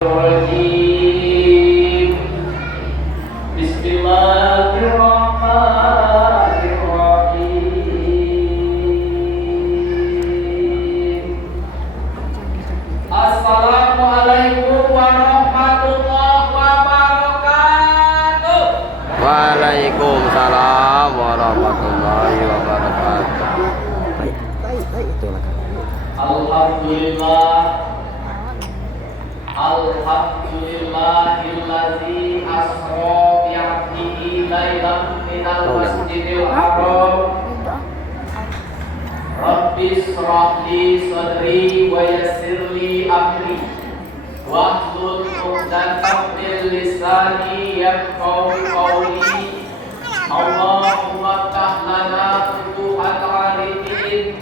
Bismillahirrahmanirrahim. Bismillahirrahmanirrahim. Assalamualaikum warahmatullahi wabarakatuh. Waalaikumsalam warahmatullahi wabarakatuh. Alhamdulillahillazi asra bi 'abdihi lailan minal masjidil haram. Rabbi shrah li sadri wa yassir li amri wahlul 'uqdatam min lisani yafqahu qawli. Allahumma ftah lana futuhal 'arifin.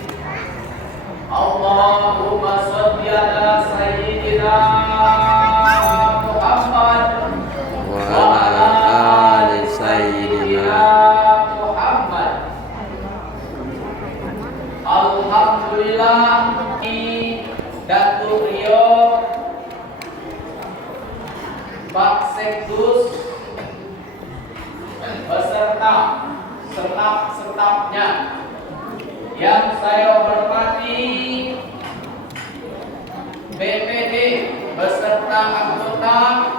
Allahumma shalli ala sayyidina Muhammad Wa ala ali sayyidina Muhammad. Alhamdulillah Datuk Rio Pak Sekdus beserta staf-stafnya yang saya hormati, BPD beserta anggota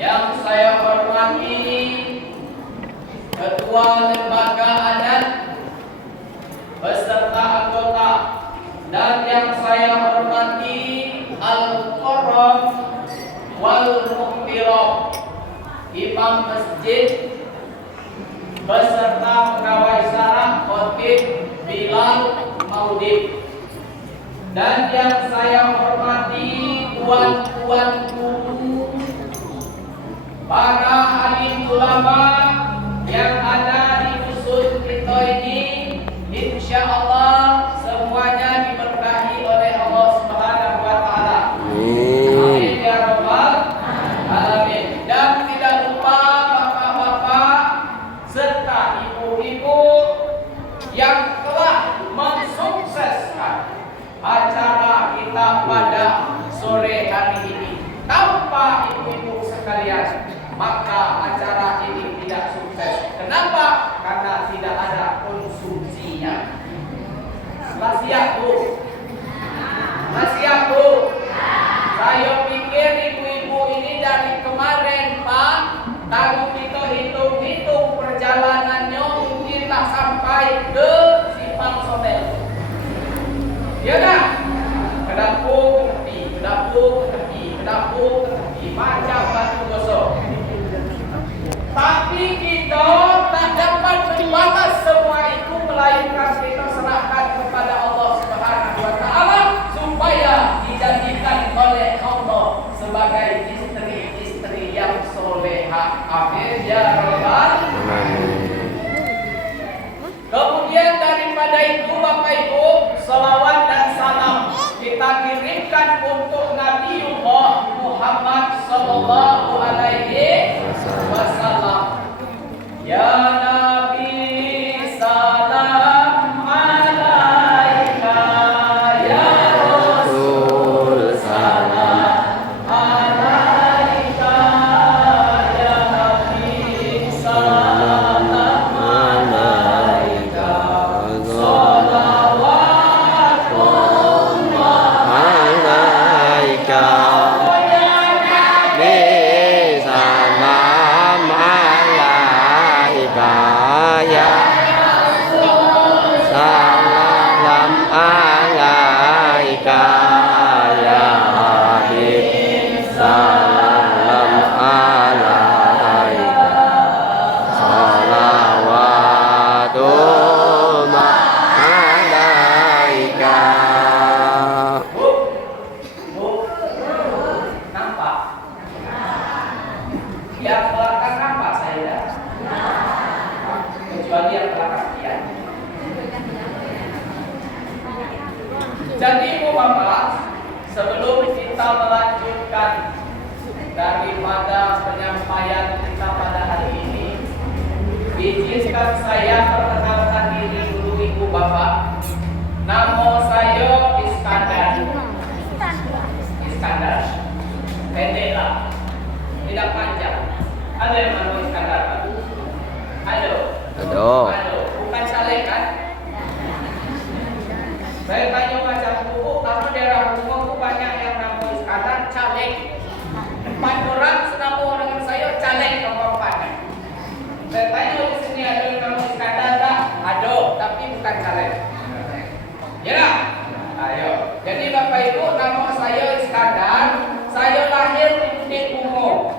yang saya hormati, Ketua Lembaga Adat beserta anggota, dan yang saya hormati Al-Qur'an wal Muqtirah, Imam Masjid beserta pegawai syarah, khotib, Bilal, Maudid, dan yang saya hormati tuan-tuan guru, para alim ulama yang ada di dusun kita ini, insya Allah semuanya diberkahi oleh Allah Subhanahu wa Ta'ala. Amin ya rabbal alamin. Dan tidak lupa bapak-bapak serta ibu-ibu yang telah mensukseskan acara kita pada sore hari ini. Tanpa ibu-ibu sekalian, maka acara ini tidak sukses. Kenapa? Karena tidak ada konsumsinya. Nasihat Bu, nasihat Bu. Saya pikir ibu-ibu ini dari kemarin Pak, kalau kita hitung-hitung perjalanannya mungkinlah sampai ke Simpang Sobel. Ya kan? Ke dapur, ke tepi, ke dapur, ke tepi, ke dapur, ke tepi, macam batu gosok. Tapi kita tak dapat membalas semua itu, melainkan kita serahkan kepada Allah Subhanahu wa Ta'ala supaya dijadikan oleh Allah sebagai istri-istri yang soleha. Amin ya rabbal alamin. Kemudian daripada itu Bapak Ibu, salawat dan salam kita kirimkan untuk Nabiullah Muhammad sallallahu alaihi wasallam. Ya Nabi salam alaika, ya Rasul salam alaika, ya Nabi salam alaika, salawatullah alaika. Salam alaika ya salam alaika ya Habib, salam alaika, salawatullah alaika. Nampak? Yang belakang nampak saya? Kecuali yang belakang ya. Jadi Ibu Bapak, sebelum kita melanjutkan daripada penyampaian kita pada hari ini, izinkan saya perkenalkan diri dulu Ibu Bapak. Nama saya Iskandar. pendek lah, tidak panjang. Ada yang mau Iskandar? Ada. Bukan caleg kan? Saya tanya macam buku, karena daerah Bungo banyak yang nama Iskandar caleg. 4 orang senama dengan saya caleg nomor 4. Saya tanya di sini ada yang nama Iskandar tak? Ada, tapi bukan caleg. Ya, ayo. Jadi Bapak Ibu, nama saya Iskandar. Saya lahir di Mundik Bungo.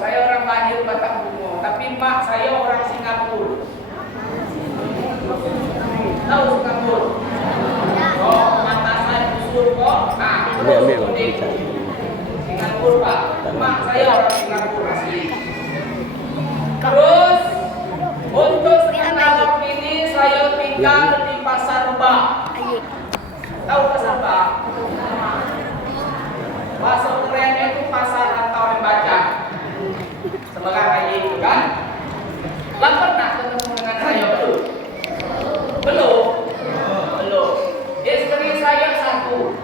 Saya orang lahir Batak Bungo, tapi mak saya orang Singapura. Tahu Singapura? Oh, Matasan Busur kok. Nah, Singapura Pak. Mak saya orang Singapura asli. Terus untuk sekarang ini saya tinggal di Pasar Bah. Tahu Pasar Bah? Bahasa kerennya itu pasar atau membaca. Semoga kayak itu kan? Lah pernah ketemu dengan saya belum? Belum. Istri saya satu.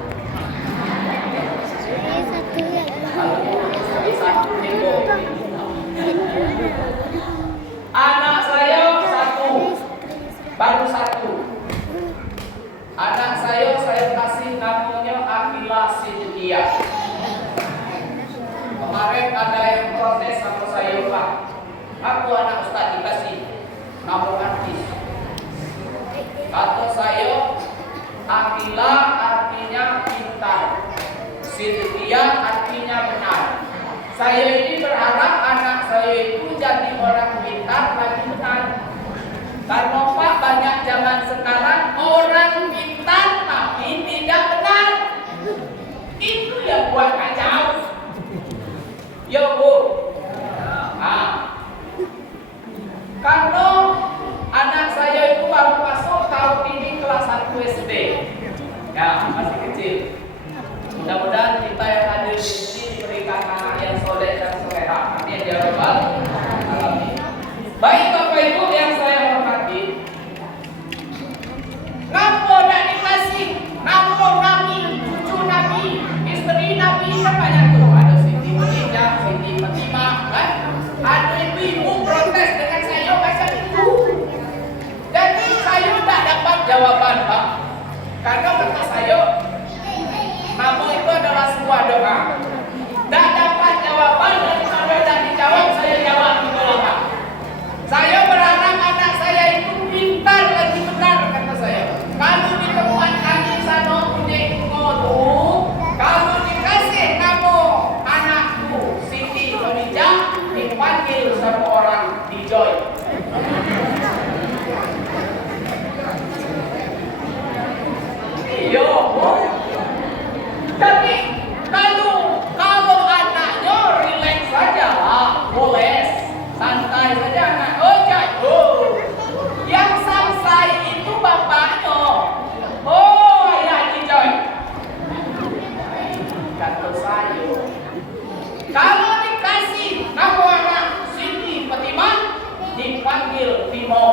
Istri satu nego. Anak saya satu. Baru satu. Anak saya kasih namanya Akila Sintia. Kemarin ada yang protes sama saya, Pak. Aku anak Ustaz dikasih nama artis. Kata saya, Akila artinya pintar, Sintia artinya benar. Saya ini berharap anak saya itu jadi orang pintar lagi benar. Karena Pak, banyak zaman sekarang orang pintar tapi tidak benar. Itu yang buat kacau. Ya Bu. Nah, karena anak saya itu baru masuk tahun ini kelas 1 SD. Ya, masih kecil. Mudah-mudahan kita yang hadir di sini diberikan anak yang soleh dan soleha. Amin ya rabbal alamin. Baik Bapak Ibu yang saya hormati, ngapo dak dikasih nama Nabi, cucu Nabi, istri Nabi kan banyak tuh. Ada Siti Khadijah, Siti Fatimah, kan? Ada ibu-ibu protes dengan saya macam itu. Jadi saya tak dapat jawaban Pak. Karena kata saya, nama itu adalah sebuah doa. Tak dapat jawaban dan sampai tak dijawab saya jawab gitu loh Pak. Saya berharap anak saya itu pintar lagi benar kata saya. Kalau ditemukan kaki sana Mundik Bungo tuh, kalau dikasih nama anakku Siti Khadijah, dipanggil sama orang di Joy. Iya, tapi kalau anaknya relax saja lah, boleh santai saja anak. Yang samsai itu bapaknya. Oh, ayah Joy. Kata saya, kalau dikasih nama anak Siti Fatimah, dipanggil Timo.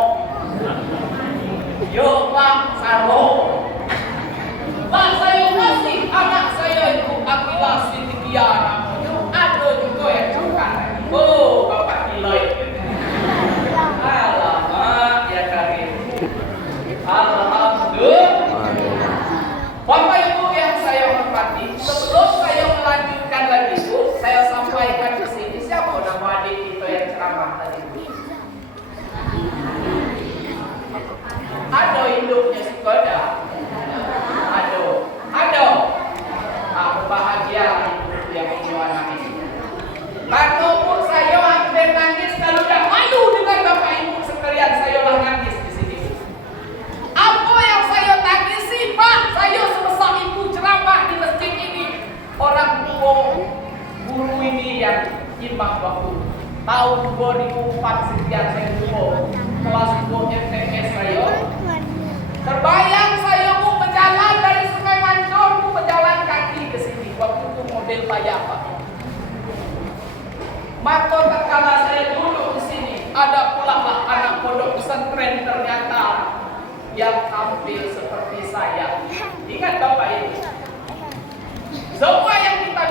Yo Pak Sarwo. Pak saya kasih anak saya itu Akila Sintia namanya. Ada juga yang bukan. Oh, Bapak Kiloy. Alamak ya Karim. Alhamdulillah. Bapak Ibu yang saya hormati, sebelum saya melanjutkan lagi Bu, saya sampaikan di sini siapa nama adik kita yang ceramah tadi Bu? Ada induknya si Koda. Ada. Nah, bahagia ibu yang punya anak ini. Karena umur saya hampir nangis kalau udah malu dengan Bapak Ibu sekalian, saya lah nangis di sini. Apa yang saya tangisi Pak? Saya sebesar itu ceramah di masjid ini. Orang tua guru ini yang imam waktu tahun 2004 sekian saya dulu kelas 2 MTS saya. Terbayang saya Bu berjalan dari Sungai Mancur, Bu berjalan kaki ke sini. Waktu itu model payah Pak. Maka tatkala saya duduk di sini, ada pula lah anak pondok pesantren ternyata yang tampil seperti saya. Ingat Bapak ini. Semua yang kita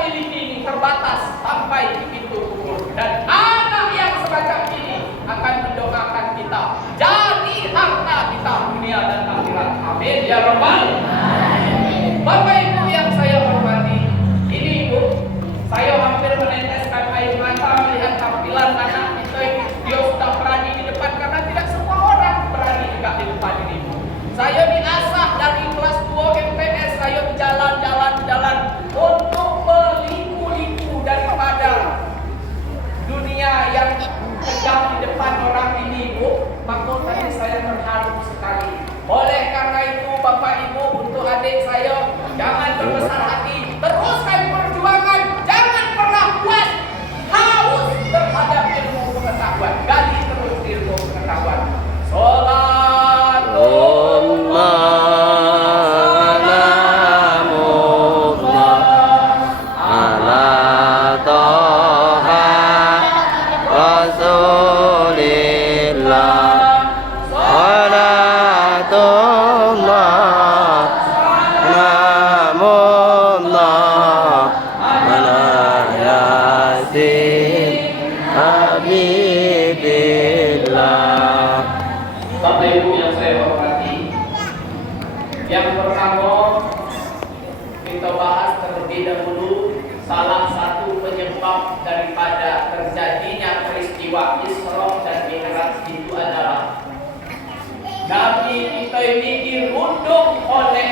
terbatas sampai di pintu kubur. Dan anak yang semacam ini akan mendoakan kita jadi harta kita dunia dan akhirat. Amin ya rabbal alamin. Bapak Ibu yang saya hormati, ini Ibu, saya hampir meneteskan air mata melihat tampilan anak itu. Dia sudah berani di depan karena tidak semua orang berani juga di depan ini. Saya diasah dari kelas 2 MTS, saya jalan-jalan untuk meliku-liku daripada dunia yang tegak di depan orang ini, Bu. Makanya saya terharu sekali. Oleh karena itu, Bapak Ibu, untuk adik saya, jangan berbesar hati, teruskan perjuangan, jangan pernah puas, haus terhadap ilmu pengetahuan, gali terus ilmu pengetahuan. Bapak Ibu yang saya hormati, yang pertama kita bahas terlebih dahulu salah satu penyebab daripada terjadinya peristiwa Isra dan Mi'raj itu adalah Nabi kita ini dirundung oleh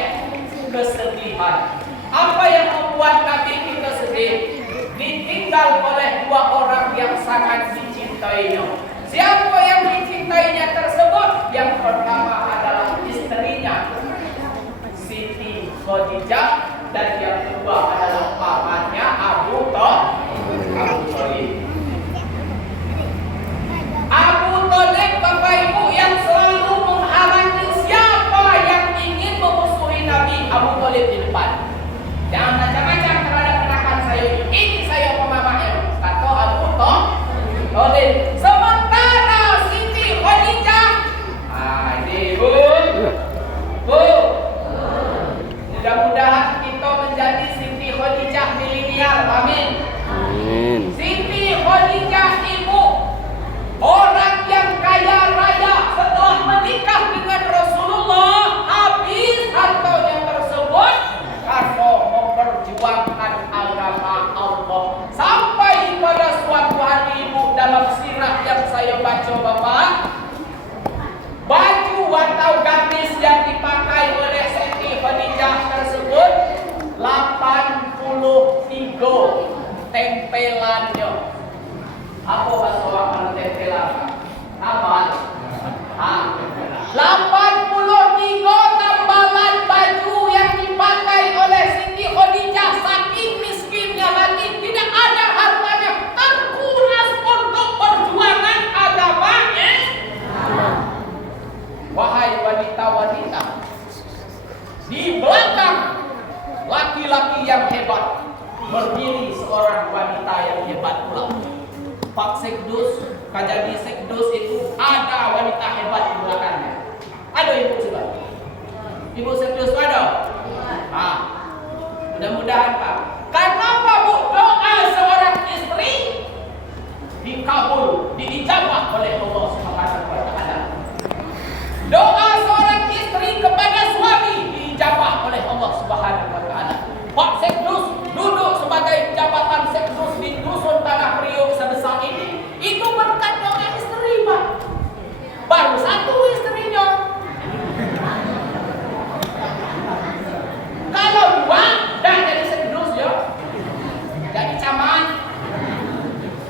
kesedihan. Apa yang membuat Nabi kita sedih? Ditinggal oleh dua orang yang sangat dicintainya. Siapa yang dicintainya tersebut? Yang pertama adalah istrinya Siti Khadijah, dan yang kedua adalah pamannya Abu Thalib. Abu Thalib, Bapak Ibu, yang selalu menghalangi siapa yang ingin memusuhi Nabi. Abu Thalib di depan. Jangan macam-macam terhadap kenakan saya ini. Ini saya pemamaknya, kata Abu Thalib. Sementara Siti Khadijah, ini Bu, mudah-mudahan kita menjadi Siti Khadijah milenial. Amin. Siti Khadijah ibu, orang yang kaya raya, setelah menikah dengan Rasulullah, habis hartanya tersebut karena memperjuangkan agama Allah. Sampai pada suatu hari, Ibu, dalam sirah yang saya baca, Bapak, baju atau gamis yang dipakai oleh Siti Khadijah tersebut 83 tempelannya. Apa bahasa orang tempelan? Tambahan. 83 tambalan baju yang dipakai oleh Siti Khadijah. Saking miskinnya lagi, tidak ada hartanya, terkuras untuk perjuangan agama. Wahai wanita-wanita, di belakang laki-laki yang hebat berdiri seorang wanita yang hebat pula. Pak Sekdus, Kajadi Sekdus itu ada wanita hebat di belakangnya. Ada Ibu coba? Ibu Sekdus ada? Mudah-mudahan Pak. Kenapa Bu doa seorang istri dikabul, diijabah oleh Allah Subhanahu wa taala? Doa seorang istri kepada suami diijabah oleh Allah Subhanahu wa taala. Pak Sekdus duduk sebagai jabatan Sekdus di dusun Tanah Priok sebesar ini, itu berkat doa istri, Pak. Baru satu istrinya. Kalau dua, dah jadi Sekdus ya. Jadi camat.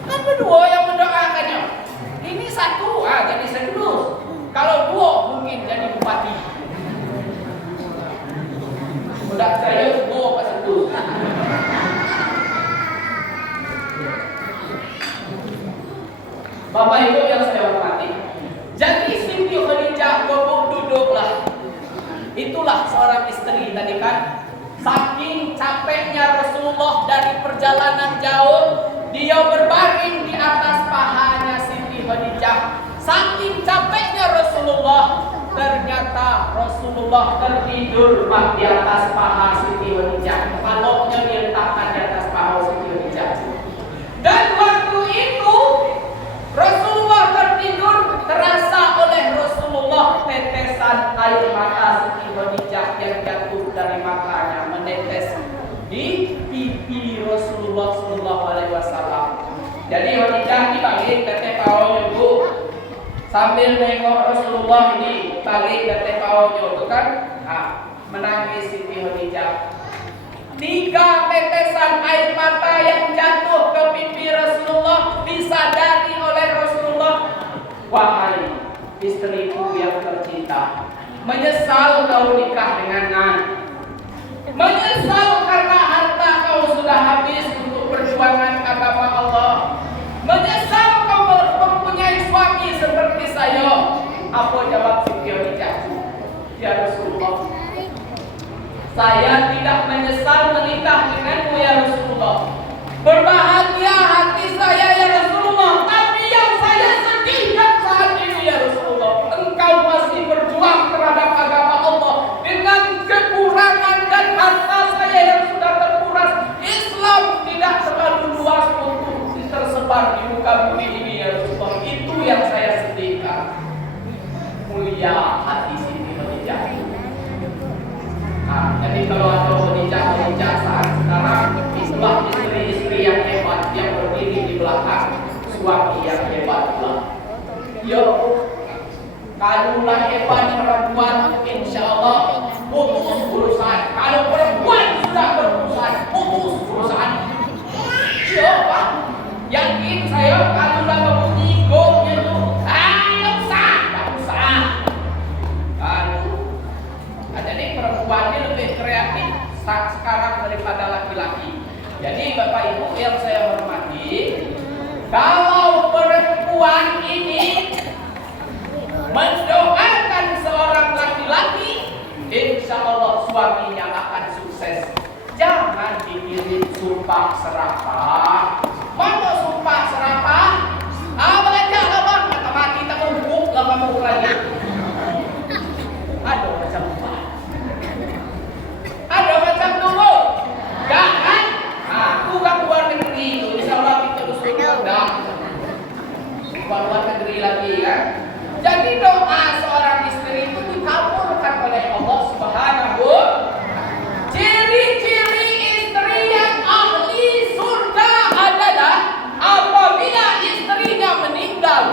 Kan berdua yang mendoakannya. Ini satu, jadi Sekdus. Kalau dua mungkin jadi bupati. Udah saya dua Pak Sekdus. Bapak Ibu yang saya hormati, jadi Siti Khadijah duduklah. Itulah seorang istri tadi kan. Saking capeknya Rasulullah dari perjalanan jauh, dia berbaring di atas pahanya Siti Khadijah. Saking capeknya Rasulullah, ternyata Rasulullah tertidur di atas paha Siti Khadijah. Baloknya diletakkan di atas paha Siti Khadijah. Jadi Khadijah dibalik kata paunya bu, sambil nengok Rasulullah ini balik kata paunya itu kan, menangis Siti Khadijah. 3 tetesan air mata yang jatuh ke pipi Rasulullah disadari oleh Rasulullah. Wahai istriku yang tercinta, menyesal kau nikah dengannya. Menyesal karena harta kau sudah habis untuk perjuangan agama Allah. Menyesal kau mempunyai suami seperti saya. Apa jawab Siti Khadijah? Ya Rasulullah, saya tidak menyesal menikah denganmu ya Rasulullah. Berbahagia hati saya ya Rasulullah. Tapi yang saya sedihkan saat ini ya Rasulullah, engkau masih berjuang terhadap agama Allah dengan kekurangan dan harta saya yang sudah terkuras. Islam tidak terlalu luas untuk tersebar di muka bumi ini ya Rasulullah. Itu yang saya sedihkan. Mulia hati Siti Khadijah. Jadi kalau ada Khadijah saat sekarang, itulah istri-istri yang hebat yang berdiri di belakang suami yang hebat pula. Yo, kalaulah hebat perempuan, insya Allah putus urusan. Kalau perempuan sudah berurusan, putus urusan. Siapa? Yakin saya kalaulah membunyi gongnya itu, tak usah. Jadi perempuannya lebih kreatif saat sekarang daripada laki-laki. Jadi Bapak Ibu yang saya hormati, kalau perempuan ini mendoakan seorang laki-laki, insya Allah suaminya akan sukses. Jangan dikirim sumpah serapah. Mana sumpah serapah? Baca lah bang, kata mati tak membuk lah kamu lagi. Aduh macam apa? Ada macam tunggu, jangan. Aku kan luar negeri itu, insya Allah kita terus berdoa. Luar negeri lagi kan. Jadi doa seorang istri itu dikabulkan oleh Allah Subhanahu. Ciri-ciri istri yang ahli surga adalah apabila istrinya meninggal,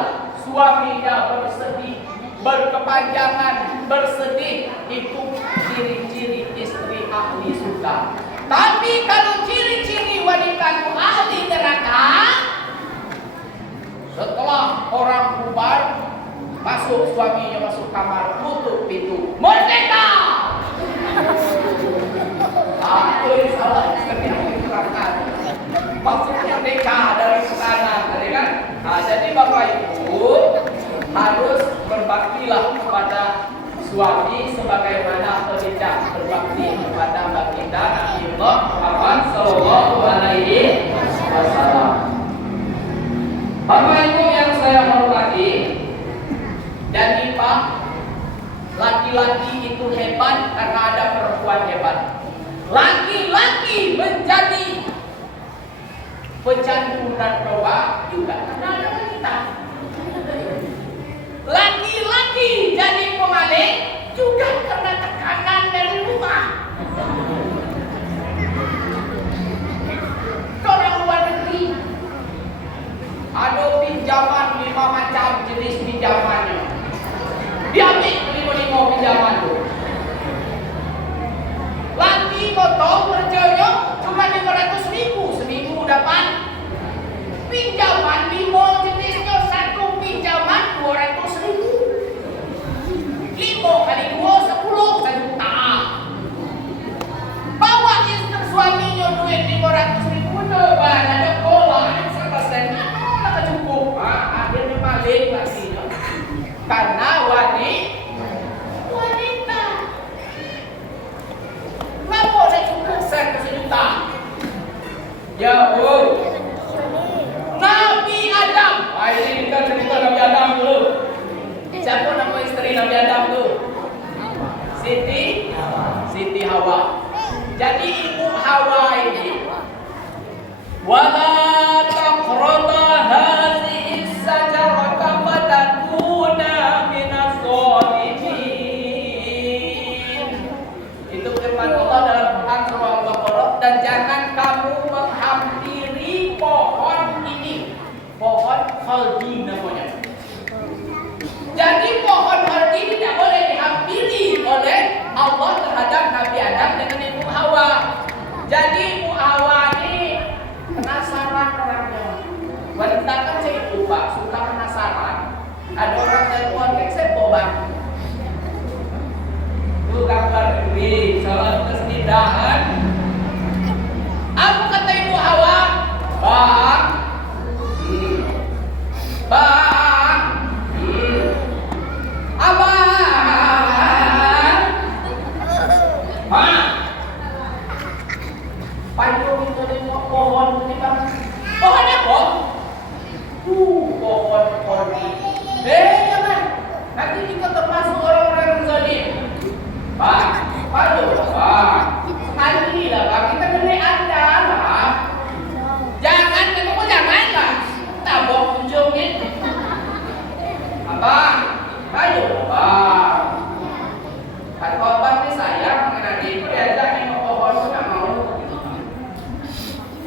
suaminya bersedih, berkepanjangan, bersedih. Itu ciri-ciri istri ahli surga. Tapi kalau ciri-ciri wanita itu ahli neraka, setelah orang bubar, masuk suaminya masuk kamar, tutup pintu, merdeka. Itu salah seperti yang diterangkan. Maksudnya merdeka dari sana, kan? Jadi Bapak Ibu harus berbaktilah kepada suami sebagaimana Khadijah berbakti kepada baginda Nabiullah Muhammad sallallahu alaihi wasallam. Bapak Ibu yang saya hormati, jadi Pak, laki-laki itu hebat karena ada perempuan hebat. Laki-laki menjadi pecandu narkoba juga karena ada wanita. Laki-laki jadi pemaling juga karena tekanan dari rumah. Orang luar negeri ada pinjaman 5 macam jenis pinjamannya. Diambil 5 pinjaman tu. Laki potong kerjanya cuma 500.000 seminggu dapat. Pinjaman 5 jenisnya, satu pinjaman 200.000. 5 kali 2 10 1 juta. khaldi namanya. Jadi pohon khaldi tidak boleh dihampiri oleh Allah terhadap Nabi Adam dengan Ibu Hawa. Jadi Ibu Hawa ini penasaran orangnya. Wanita kan saya itu Pak, suka penasaran. Ada orang telepon kayak saya bobang. Itu gambar ini, salah kesediaan. Apa kata Ibu Hawa? Bang, bang, abang, payung itu di pohon ini bang. Pohon apa? Pohon kodi. Jangan. Nanti kita termasuk orang-orang zalim. Pak, Pak. Sekali lah Pak, kita beri Anda lah. Jangan, kamu jangan lah. Tabok kunjungin. Abang, ayo Bang. Kata abang ini sayang mengenai itu diajak nengok pohon itu nggak mau.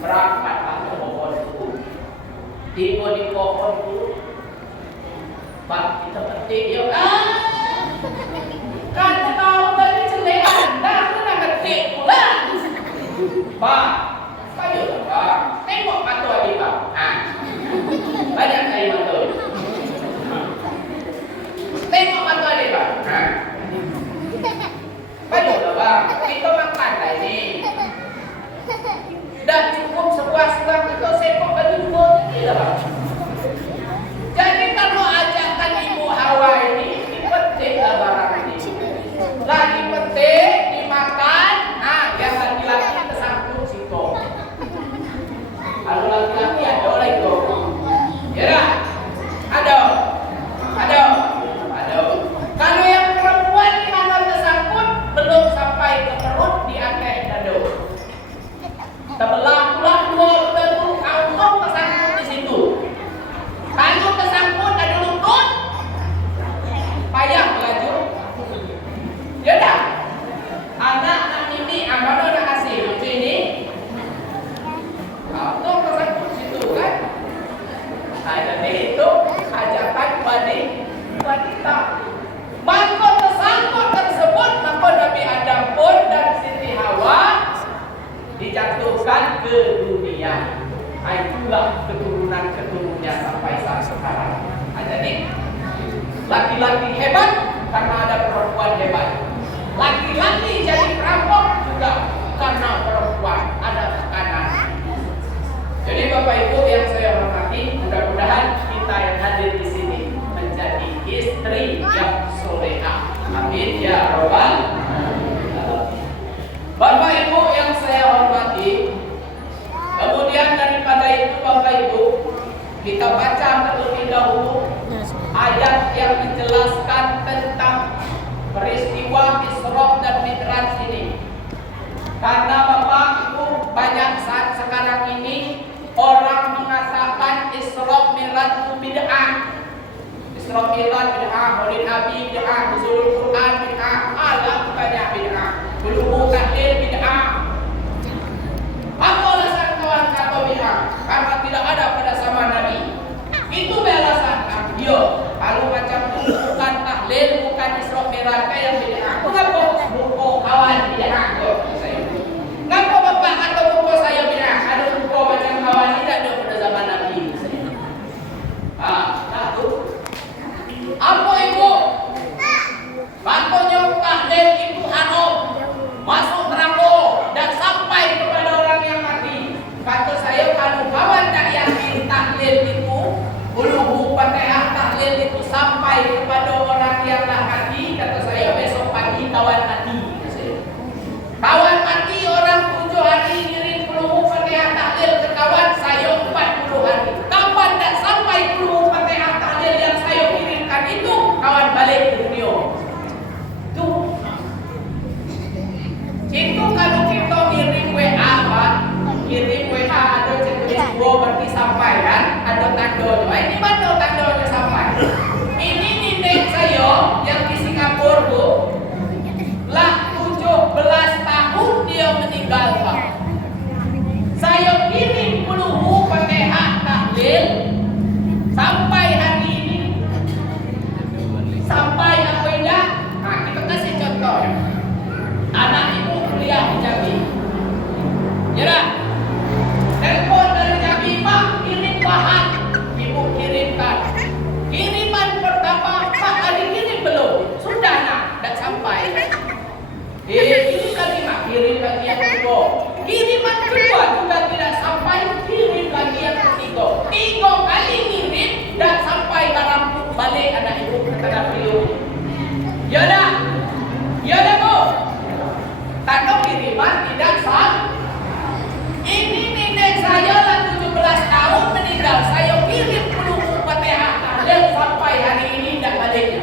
Berangkat ke pohon itu. Tiba di pohon itu. Pak, kita petik dia. Kan tahu tadi celek Anda, aku nak petik pula. Pak, ayo Pak. Tengok mata adik Pak. Banyak kali mata. Tengok mata adik Pak. Ayo lah Bang, kita makan lah ini. Dah cukup sepuas-puas kita sepok baju dua tadi lah Bang. Jadi kalau ajakan Ibu Hawa ini petik lah barang ini. Lagi petik, dimakan, yang laki-laki tersangkut situ. Kalau laki-laki ada lah itu. Ya, ada. Kalau yang perempuan di mana tersangkut belum sampai ke perut diangkat dado. Terbelah pula dua betul Allah tersangkut di situ. Kalau tersangkut ada lutut, payah melaju. Ya dah. Anak ini amano nak kasih macam ini. Auto tersangkut situ kan. Jadi itu ajakan wanita. Maka tersangkut tersebut, maka Nabi Adam pun dan Siti Hawa dijatuhkan ke dunia. Itulah keturunan-keturunannya sampai saat sekarang. Jadi laki-laki hebat karena ada perempuan hebat. Laki-laki jadi perampok juga karena perempuan ada tekanan. Jadi Bapak Ibu yang saya hormati, mudah-mudahan kita yang hadir di sini menjadi istri yang solehah. Amin ya Rabbal alamin. Bapak Ibu yang saya hormati, kemudian daripada itu Bapak Ibu, kita baca terlebih dahulu ayat yang menjelaskan tentang peristiwa Isra dan Mi'raj ini. Karena Bapak Ibu banyak saat sekarang ini orang mengatakan Isra Mi'raj itu bid'ah. Isra Mi'raj bid'ah, Maulid Nabi bid'ah, Nuzulul Quran bid'ah, alam banyak bid'ah. Bulughul tahlil bid'ah. Apa alasan kawan kata bid'ah? Karena tidak ada pada zaman Nabi. Itu alasan. Yo, kalau macam itu bukan tahlil, bukan Isra Mi'raj yang bid'ah. Mengapa buku kawan bid'ah? Kenapa Bapak atau buku saya bid'ah? Ada buku macam kawan tidak ada pada zaman Nabi. Satu. Apa Ibu? Makanya tahlil itu haram, masuk neraka dan sampai kepada orang yang mati. Kata saya kalau kawan tak yakin tahlil itu, bulughul Fatihah tahlil itu sampai kepada orang yang dah mati, kata saya besok pagi kawan mati. Kawan mati orang 7 hari ngirim bulughul Fatihah tahlil ke kawan saya 40 hari. Kapan tak sampai bulughul Fatihah tahlil yang saya kirimkan itu, kawan balik ke dunia. Itu kalau kita kirim WA Pak, kirim WA ada checklist gua berarti sampai kan, ada tandanya. Ini mana tandanya sampai? Ini nenek saya yang di Singapura tuh, lah 17 tahun dia meninggal Pak. Saya kirim bulughul Fatihah tahlil sampai kedua juga tidak sampai, kirim lagi yang ketiga. 3 kali ngirim dan sampai barang balik anak ibu kena beliau. Ya dah? Ya dah bu? Tanda kiriman tidak sah. Ini nenek saya lah 17 tahun meninggal. Saya kirim peluru Fatihah tahlil sampai hari ini tidak baliknya.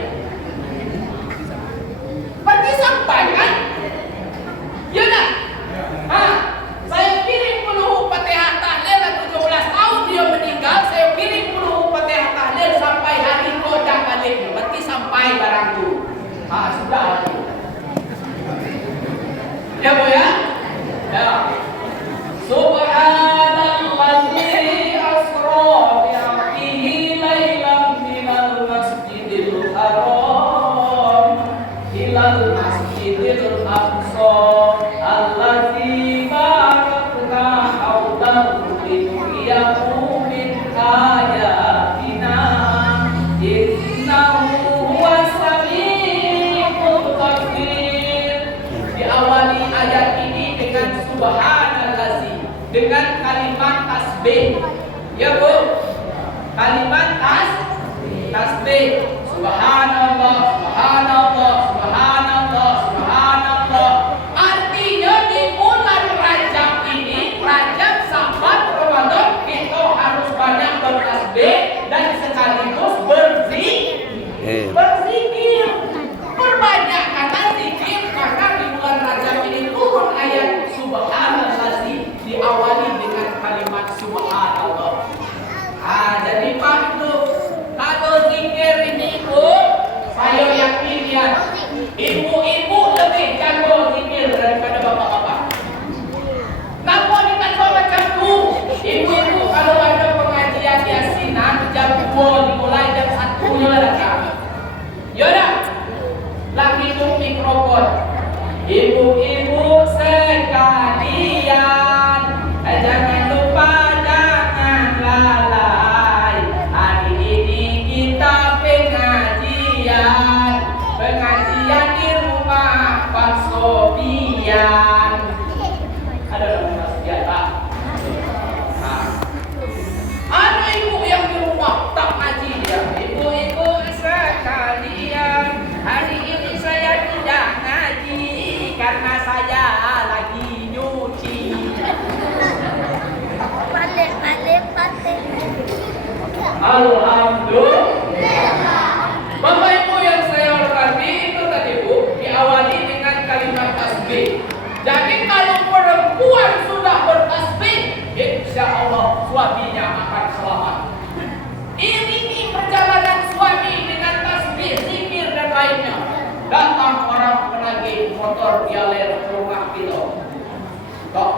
Berarti sampai kan? Ya dah? Saya kirim peluru Fatihah tahlil lah 17 tahun dia meninggal. Saya kirim peluru Fatihah tahlil sampai hari ini tidak baliknya. Berarti sampai barang itu. Sudah lagi. Ya bu ya? Ya. Subhanallazi asra bi'abdihi laylan minal masjidil haram ilal masjidil aqsa allazi barakna hawlahu linuriyahu min ayatina innahu huwas sami'ul basir. Diawali ayat ini dengan subhanallazi, dengan kalimat tasbih. Ya bu, kalimat tasbih. Subhanallah, subhanallah, subhanallah, subhanallah. Artinya di bulan Rajab ini, Rajab, Sabat, Ramadan, kita harus banyak bertasbih dan sekaligus berzikir. Perbanyakkanlah zikir, maka di bulan Rajab ini turun ayat subhanallazi, diawali dengan kalimat subhanallah. Jadi Pak itu kalau zikir ini bu, saya yakin ya ibu-ibu lebih jago zikir daripada bapak-bapak. Kenapa ditanya macam tu? Ibu-ibu kalau ada pengajian yasinan jam 2 dimulai jam 1 nya datang. Ya dah? Lah hidup mikrofon. Ibu-ibu sekalian, jangan lupa jangan lalai. Hari ini kita pengajian di rumah Pak Sofian. Ada orang Pak Sofian Pak? Ada ibu yang di rumah tak ngaji dia. Ibu-ibu sekalian, hari ini saya tidak ngaji karena saya lagi nyuci. Balik. Alhamdulillah. Bapak Ibu yang saya hormati, itu tadi Bu diawali dengan kalimat tasbih. Jadi kalau perempuan sudah bertasbih, insya Allah suaminya akan selamat. Iringi perjalanan suami dengan tasbih, zikir dan lainnya. Datang orang penagih motor dia lewat rumah kita. Tok.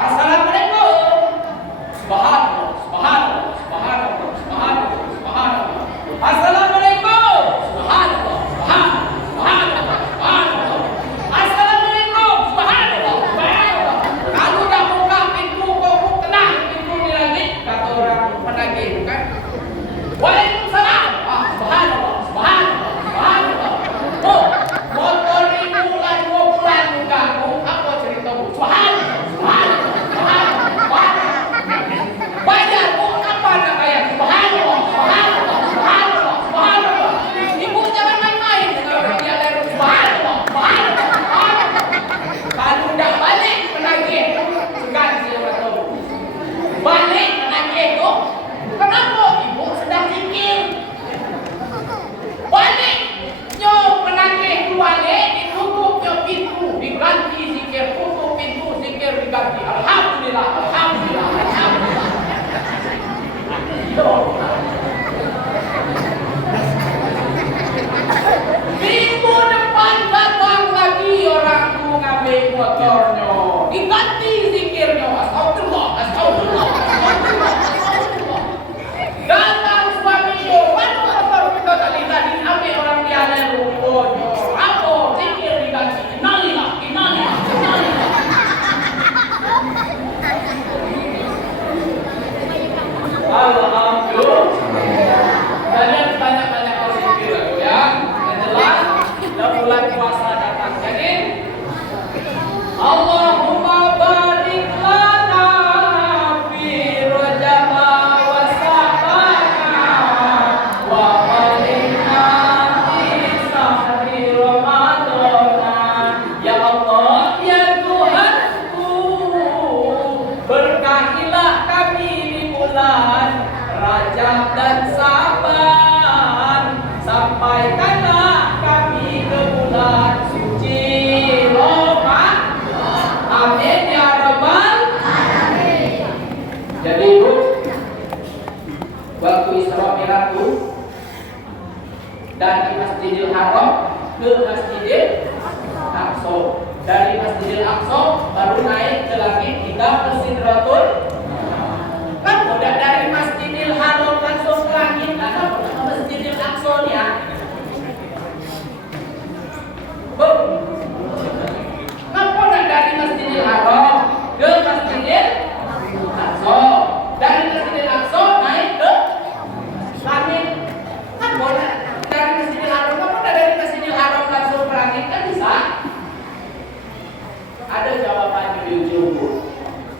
Assalamualaikum. Subhanallah. Rajab dan Saban, sampaikanlah kami ke bulan suci Ramadan. Amin ya rabbal alamin. Jadi Bu, waktu Isra Mi'raj dari Masjidil Haram ke Masjidil Aqsa, dari Masjidil Aqsa baru naik ke langit hingga ke Sidratul. Kan udah dari Masjidil Haram langsung ke langit, karena ke Masjidil Aqsa nih ya. Bu, kenapa udah dari Masjidil Haram ke Masjidil Aqsa, dari Masjidil Aqsa naik ke langit? Kan boleh dari Masjidil Haram, kenapa udah dari Masjidil Haram langsung ke langit? Kan bisa. Ada jawabannya di ujung.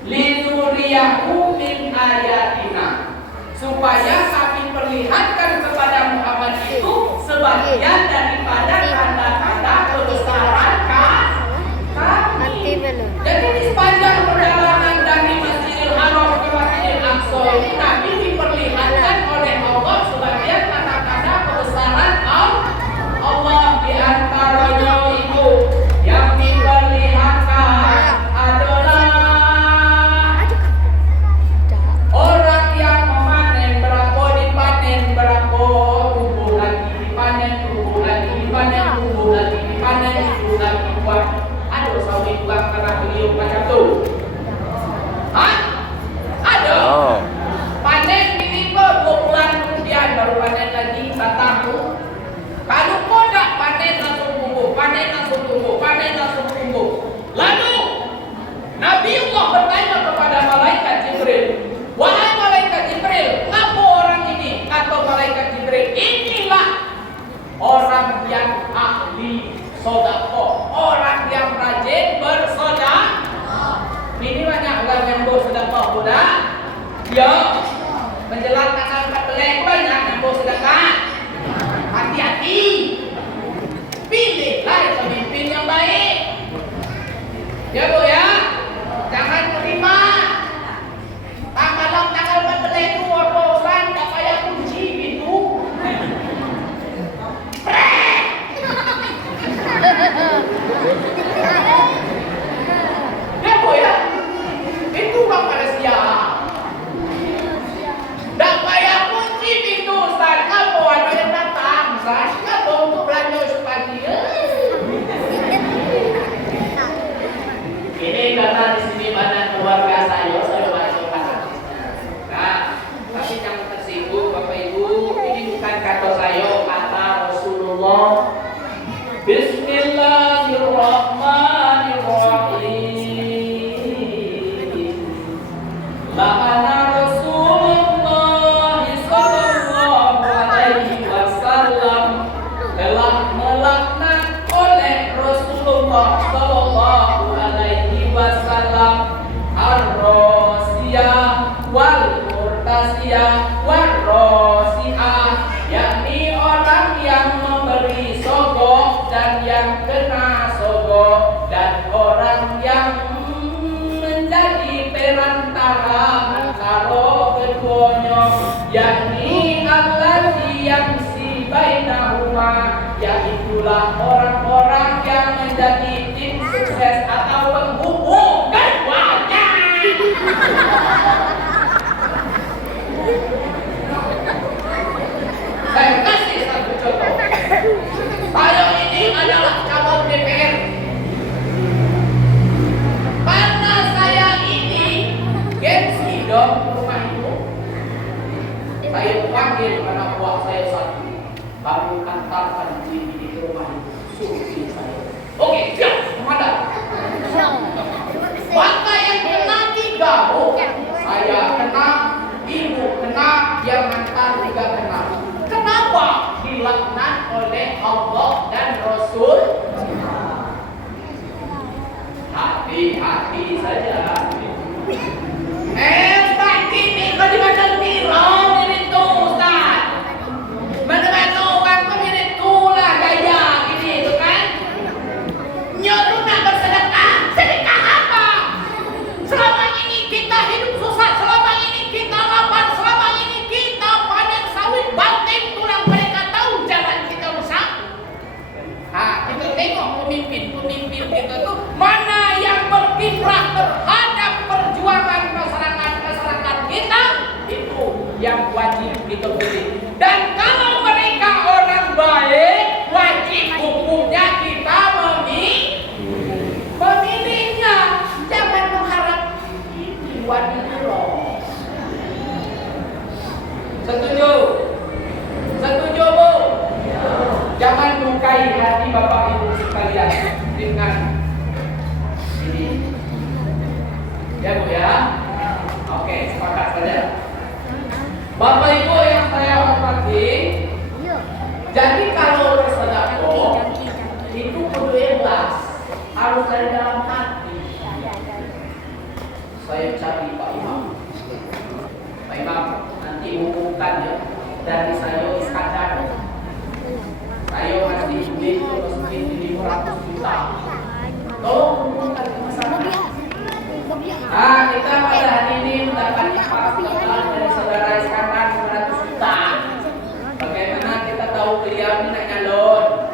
Linuriyahu min ayatina, supaya kami perlihatkan kepada Muhammad itu sebagian daripada tanda-tanda kebesaran kami. Jadi di sepanjang perjalanan dari Masjidil Haram ke Masjidil Aqsa ini Nabi diperlihatkan oleh Allah sebagian tanda-tanda kebesaran Allah. Di antaranya itu yang diperlihatkan adalah orang yang memanen, berapa dipanen, berapa tumbuh lagi dipanen, tumbuh lagi dipanen, tumbuh lagi dipanen, tumbuh lagi buat. Aduh, sawit buat tanah beliau macam tu. Hah? Ada. Panen ini kok 2 bulan kemudian baru panen lagi, datang tu. Kalau kau tak panen langsung tumbuh, panen langsung tumbuh, panen langsung tumbuh. Lalu Nabi Allah bertanya kepada malaikat Jibril, wahai malaikat Jibril, apa orang ini? Atau malaikat Jibril, inilah orang yang ahli sedekah, orang yang rajin bersedekah. Ini banyak orang yang bersedekah sudah. Ya, menjelang tanggal 14 banyak yang bersedekah. Hati-hati, pilihlah pemimpin yang baik. Ya Bu ya, jangan terima tanggal 14 itu apa orang tak payah kunci pintu. Ya Bu ya, itu orang Malaysia. Tak payah kunci pintu, Ustaz. Apa ada yang datang, Ustaz? Apa untuk belanja sepagi? Ini karena di sini banyak keluarga saya masuk hati. Nah, tapi jangan tersinggung Bapak Ibu, ini bukan kata saya, kata Rasulullah. Bismillahirrahmanirrahim. La'ana Rasulullah sallallahu alaihi wasallam, telah melaknat oleh Rasulullah sallallahu alaihi wasallam ar-rasiyah wal murtasiyah wal rasi'ah, yakni orang yang memberi sogok dan yang kena sogok, dan orang yang menjadi perantara antara keduanya, yakni allazi yamsi bainahuma, yaitulah orang-orang yang menjadi tim sukses atau penghubung keduanya. Saya kasih satu contoh. Saya ini adalah calon DPR. Karena saya ini gengsi dong rumah itu, saya panggil anak buah saya satu, baru antarkan diri ke rumah itu, suruh saya. Oke, siap, kemana? Maka yang kena 3, Bu. Saya kena, ibu kena, yang antar juga kena. Kenapa? Dilaknat oleh Allah dan Rasul. Hati-hati saja. Pak ini kau di mana tirau mirip tu Ustaz? Mana-mana orang kau mirip tu lah gaya gini tu kan? Nyotu nak bersedekah, sedekah apa? Selama ini kita hidup susah, selama ini kita lapar, selama ini kita wani kula. Setuju? Setuju, Bu? Jangan lukai hati Bapak Ibu sekalian dengan ini. Ya, Bu ya? Oke, sepakat saja. Bapak Ibu yang saya hormati, jadi kalau bersedekah itu kudu ikhlas, harus dari dalam hati. Saya cari Pak Imam. Pak Imam, nanti umumkan ya dari saya Iskandar. Saya masih duit masukin 500 juta. Tolong umumkan ke masyarakat. Kita pada hari ini mendapat pahala dari saudara Iskandar 500 juta. Bagaimana kita tahu beliau ini nak nyalon?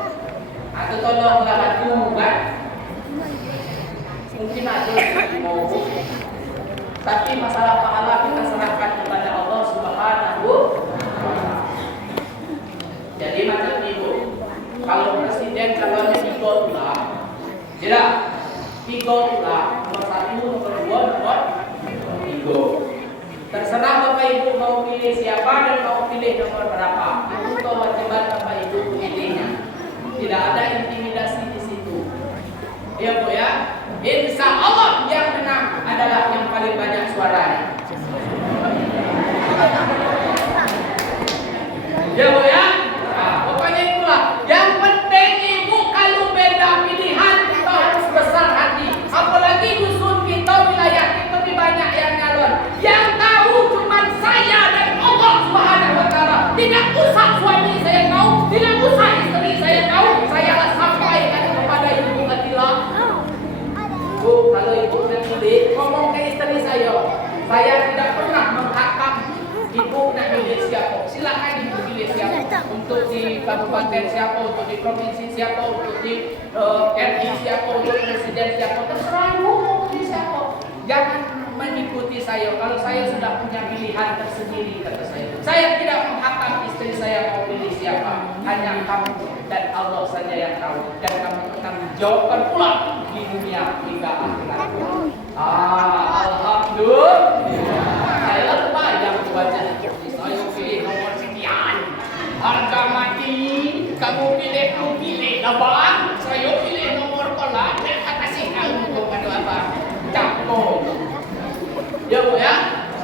Atau tolonglah bantu kan? Mungkin aja mau. Tapi masalah pahala kita serahkan kepada Allah Subhanahu wa Ta'ala. Jadi macam ibu, kalau presiden calonnya 3 pula, tidak 3 pula, nomor 1, nomor 2, nomor 3. Terserah Bapak Ibu mau pilih siapa dan mau pilih nomor berapa. Itu kewajiban Bapak Ibu pilihnya. Tidak ada intimidasi di situ. Ya Bu ya. Insya Allah yang menang adalah yang paling banyak suaranya. Ya Bu ya. Nah, pokoknya itulah. Yang penting Ibu kalau beda pilihan kita harus besar hati. Apalagi dusun kita, wilayah kita lebih banyak yang nyalon. Yang tahu cuma saya dan Allah Subhanahu wa Ta'ala. Tidak usah suami saya tahu, tidak usah istri saya tahu. Saya sampaikan kepada Ibu Adila. Bu, kalau Ibu nanti ngomong ke istri saya tidak pernah menghakam Ibu nak pilih siapa. Silakan Ibu pilih siapa. Untuk di kabupaten siapa, untuk di provinsi siapa, untuk di RI siapa, untuk presiden siapa. Terserah Ibu mau pilih siapa. Jangan mengikuti saya. Kalau saya sudah punya pilihan tersendiri, kata saya. Saya tidak menghakam istri saya mau pilih siapa. Hanya kamu dan Allah saja yang tahu. Dan kamu bertanggung jawabkan pula di dunia hingga akhirat. Alhamdulillah. Saya terbayang wajah saya pilih nomor sekian. Harga mati. Kamu pilih lah bang. Saya pilih nomor kolam. Dan kasih tahu kepada abang. Campur. Ya Bu ya.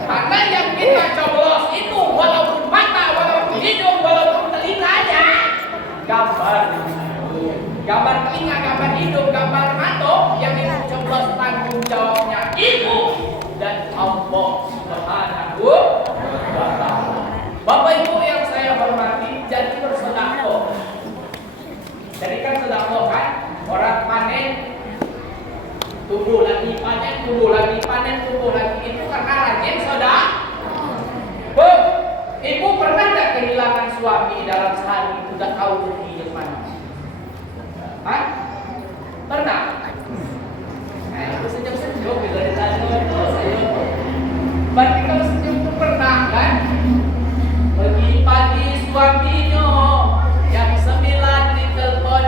Karena yang kita coblos itu walaupun mata, walaupun hidung, walaupun telinganya, gambar telinga, gambar hidung, gambar mata, yang Ibu coblos tanggung jawabnya Ibu dan Allah Subhanahu wa Ta'ala. Bapak Ibu yang saya hormati, jadi bersedekah. Jadi kan sedekah kan orang panen tumbuh lagi, panen tumbuh lagi, panen tumbuh lagi. Itu karena rajin sedekah. Bu, Ibu pernah tidak kehilangan suami dalam sehari? Sudah tahu rugi yang mana? Hah? Pernah? Aku senyum-senyum bila ditanya itu saya. Berarti kalau senyum itu pernah kan? Pagi-pagi suaminya jam 9 ditelepon,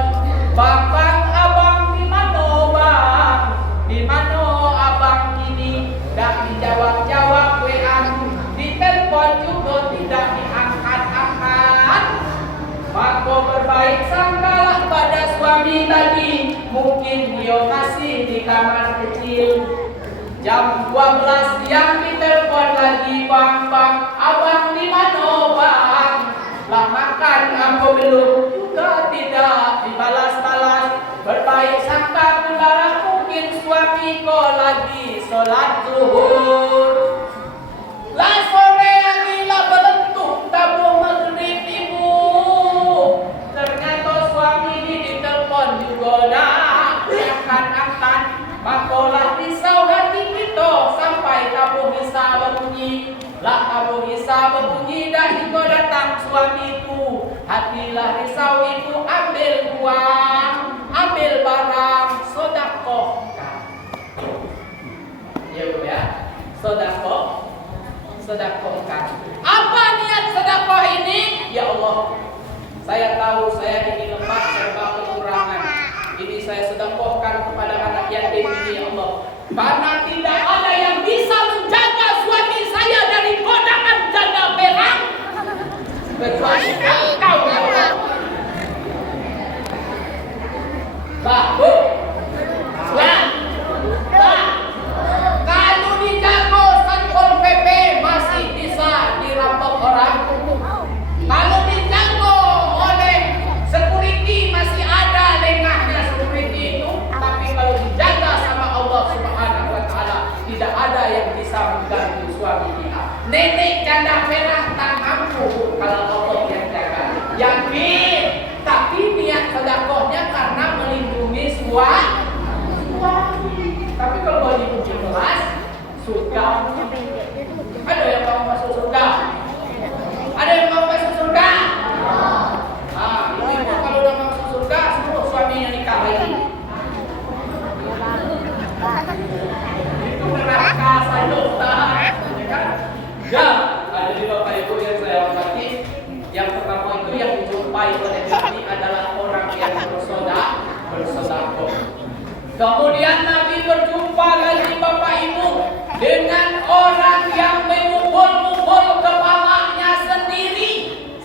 "Bang, abang di mana bang? Di mana abang ini?" Dak dijawab-jawab WA, ditelepon juga tidak diangkat-angkat. Maka berbaik sangkalah pada suami tadi, mungkin dia masih di kamar kecil. Jam 12 siang ditelepon lagi, "Bang, abang di mana bang? Lah makan apa belum?" Juga tidak dibalas-balas. Berbaik sangka pula mungkin suami kau lagi sholat zuhur. Lah sore lagi lah belentuk tabung maghrib Ibu. Ternyata suami ini ditelepon juga dah diangkat-angkat. Makolah risau hati kita sampai tabung hisab berbunyi. Lah tabung hisab berbunyi dah juga datang suamiku. Hatilah risau Ibu, ambil uang, ambil barang, sedekahkan. Ya Bu ya, sedekahkan. Apa niat sedekah ini? Ya Allah, saya tahu saya ini lemah, serba kekurangan. Ini saya sedekahkan kepada anak yatim ini ya Allah. Karena tidak ada yang bisa menjaga nenek janda merah tak mampu kalau Allah yang jaga. Yakin, tapi niat sedekahnya karena melindungi suami. Tapi kalau melindungi kelas, surga. Ada yang mau masuk surga? Ada yang mau masuk surga? Ah, ibu kalau udah masuk surga, semua suaminya nikah lagi. Itu neraka saja Ustaz. Ya, ada di Bapak Ibu yang saya hormati. Yang pertama itu yang dijumpai oleh Nabi adalah orang yang bersedekah. Kemudian Nabi berjumpa lagi Bapak Ibu dengan orang yang memukul-mukul kepalanya sendiri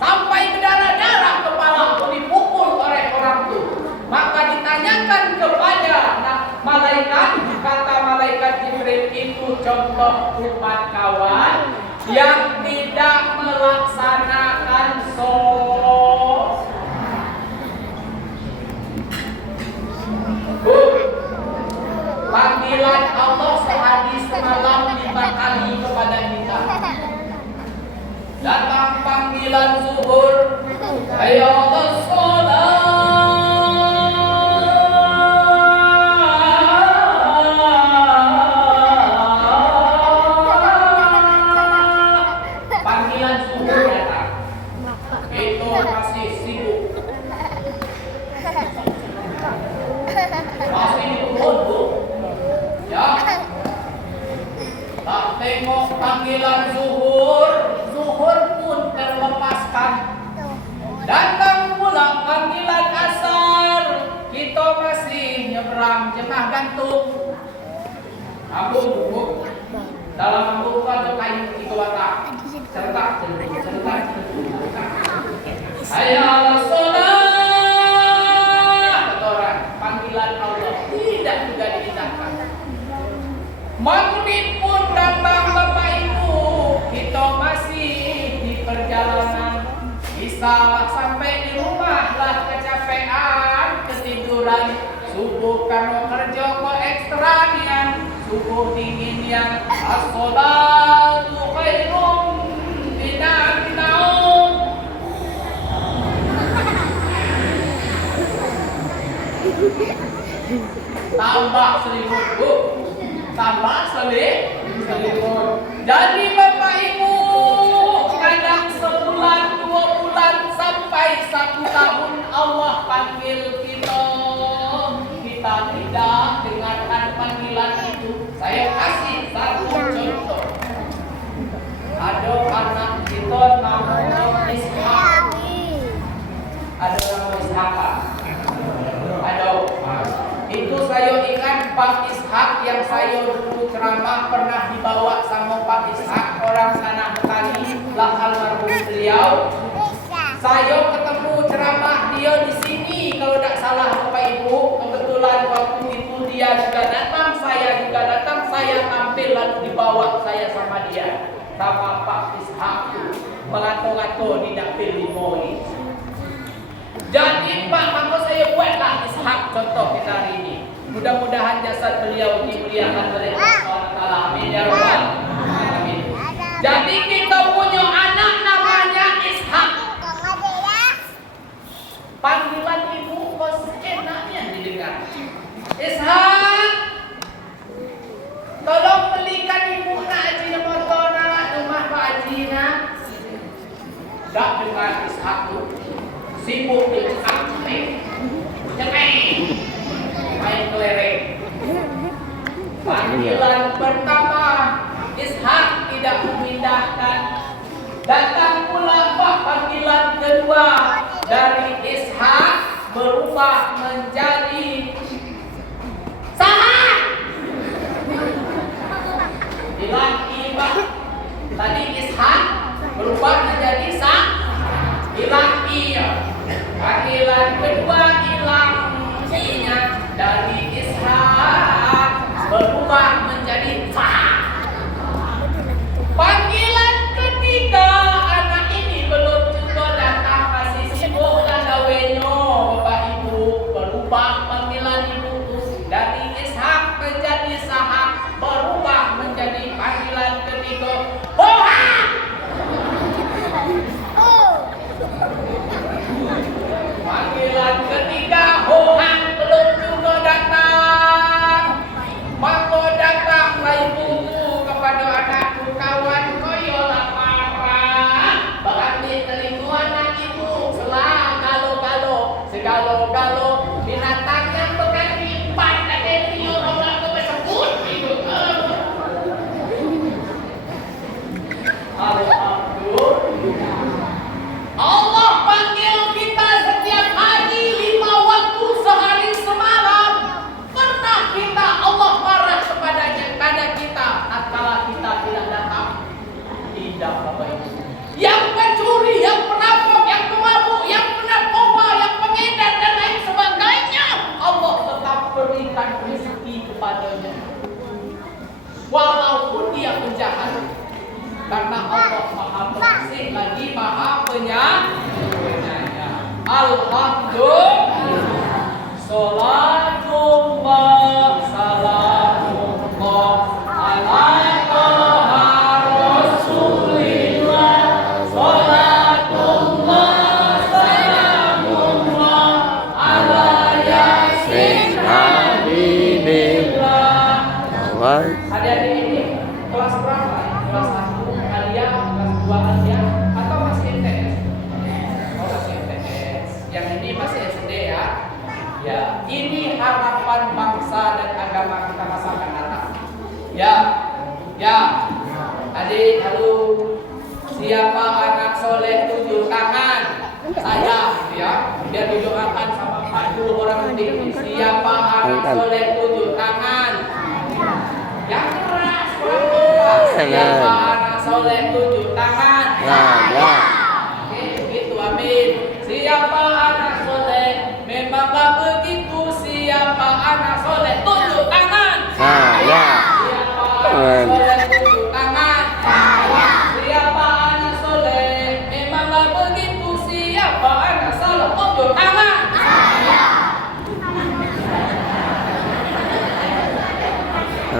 sampai berdarah-darah kepala dipukul oleh orang itu. Maka ditanyakan kepada malaikat, kata malaikat Jibril, itu contoh umat kawan yang tidak melaksanakan sholat. Panggilan Allah sehari semalam 5 kali kepada kita. Datang panggilan zuhur, hayya 'alas shalah. Panggilan zuhur datang. Itu masih sibuk. Masih dituntut. Ya, tak tengok panggilan zuhur pun terlepaskan. Datang pula panggilan asar, kita masih nyebrang jemah gantung. Ambung dalam ambung ada kain itu watak, serta. Hayya 'alas shalah. Ketoran panggilan Allah tidak juga diindahkan. Maghrib pun datang Bapak Ibu, kita masih di perjalanan. Bisa sampai di rumah lah kecapean, ketiduran. Subuh kan kerja kok ekstra nian, subuh dingin yang as-sholatu khairum minan naum. Tambah selimut Bu, tambah selimut. Jadi Bapak Ibu, kadang sebulan, 2 bulan, sampai 1 tahun Allah panggil kita. Kita tidak dengarkan panggilan itu. Saya kasih satu contoh. Ada anak kita namanya Ishak. Ada nama Ishak. Ada. Itu saya ingat Pak Ishak yang saya dulu ceramah pernah dibawa sama Pak Ishak, orang sana Betawi, lah almarhum beliau. Saya ketemu ceramah dia di sini kalau tidak salah Bapak Ibu. Kebetulan waktu itu dia juga datang, saya juga datang, saya tampil lalu dibawa saya sama dia, sama Pak Ishak, mengato-ngato di dapil di Moli. Jadi Pak, maka saya buatlah Ishak contoh kita hari ini. Mudah-mudahan jasad beliau dimuliakan oleh Allah Taala. Amin ya rabbal alamin. Jadi kita punya anak namanya Ishak. Panggilan ibu kok enaknya didengar. Ishak, tolong belikan ibu nak Haji motor nak rumah Pak Haji nak. Tak dengar Ishak tu. Sibuk di samping, main kelereng. Panggilan pertama Ishak tidak memindahkan. Datang pula Pak panggilan kedua dari Ishak berubah menjadi Sahak. Hilang Iba. Tadi Ishak berubah menjadi Sahak. Hilang Iya. Panggilan kedua hilang I-nya dari Ishak berubah menjadi Sahak. Panggilan ketiga anak ini belum juga datang, masih sibuk dan gawenyo Bapak Ibu. Berubah panggilan ibu dari Ishak menjadi Sahak, berubah menjadi panggilan ketiga Bohak. walaupun dia penjahat. Karena Allah Maha Pengasih lagi Maha Penyayang. Alhamdulillah. Salatullah salamullah ala toha rasulillah. Salatullah salamullah ala yasin Habibullah. Adik-adik ini kelas berapa? Kelas 1 Alia, kelas 2 Alia, atau masih MTS? Oh masih MTS. Yang ini masih SD ya. Ya, ini harapan bangsa dan agama kita masa akan datang. Ya, adik, halo. Siapa anak soleh 7 tangan? Saya, ya. Biar didoakan sama 40 orang penting. Siapa anak soleh 7 tangan? Yang keras, siapa anak soleh 7 tangan? Ya. Oke, gitu, amin. Siapa anak soleh? Memanglah begitu. Siapa anak soleh 7 tangan? Saya. Siapa anak soleh 7 tangan? Siapa anak soleh? Memanglah begitu. Siapa anak soleh 7 tangan?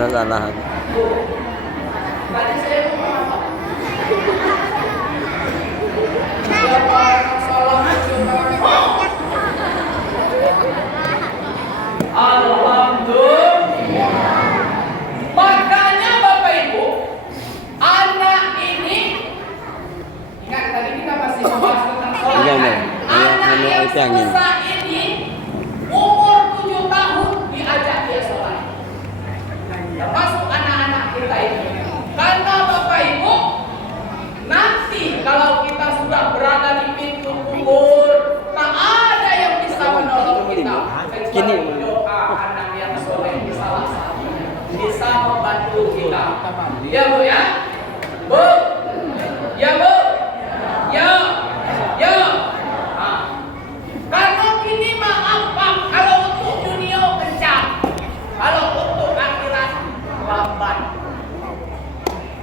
Salah. Tadi saya lupa. Siapa anak soleh 7 tangan? Alhamdulillah. Makanya Bapak Ibu, anak ini ingat tadi kita masih membahas tentang sholat. Anak yang sebesar ini umur 7 tahun diajak dia sholat. Termasuk anak-anak kita ini. Karena Bapak Ibu, nanti kalau kita sudah berada di pintu kubur, tak ada yang bisa menolong kita kecuali doa anak yang soleh salah satunya bisa membantu kita. Ya Bu ya, Bu, ya Bu, ya. Kalau gini maaf Pak, kalau untuk dunia kencang, kalau untuk akhirat lambat.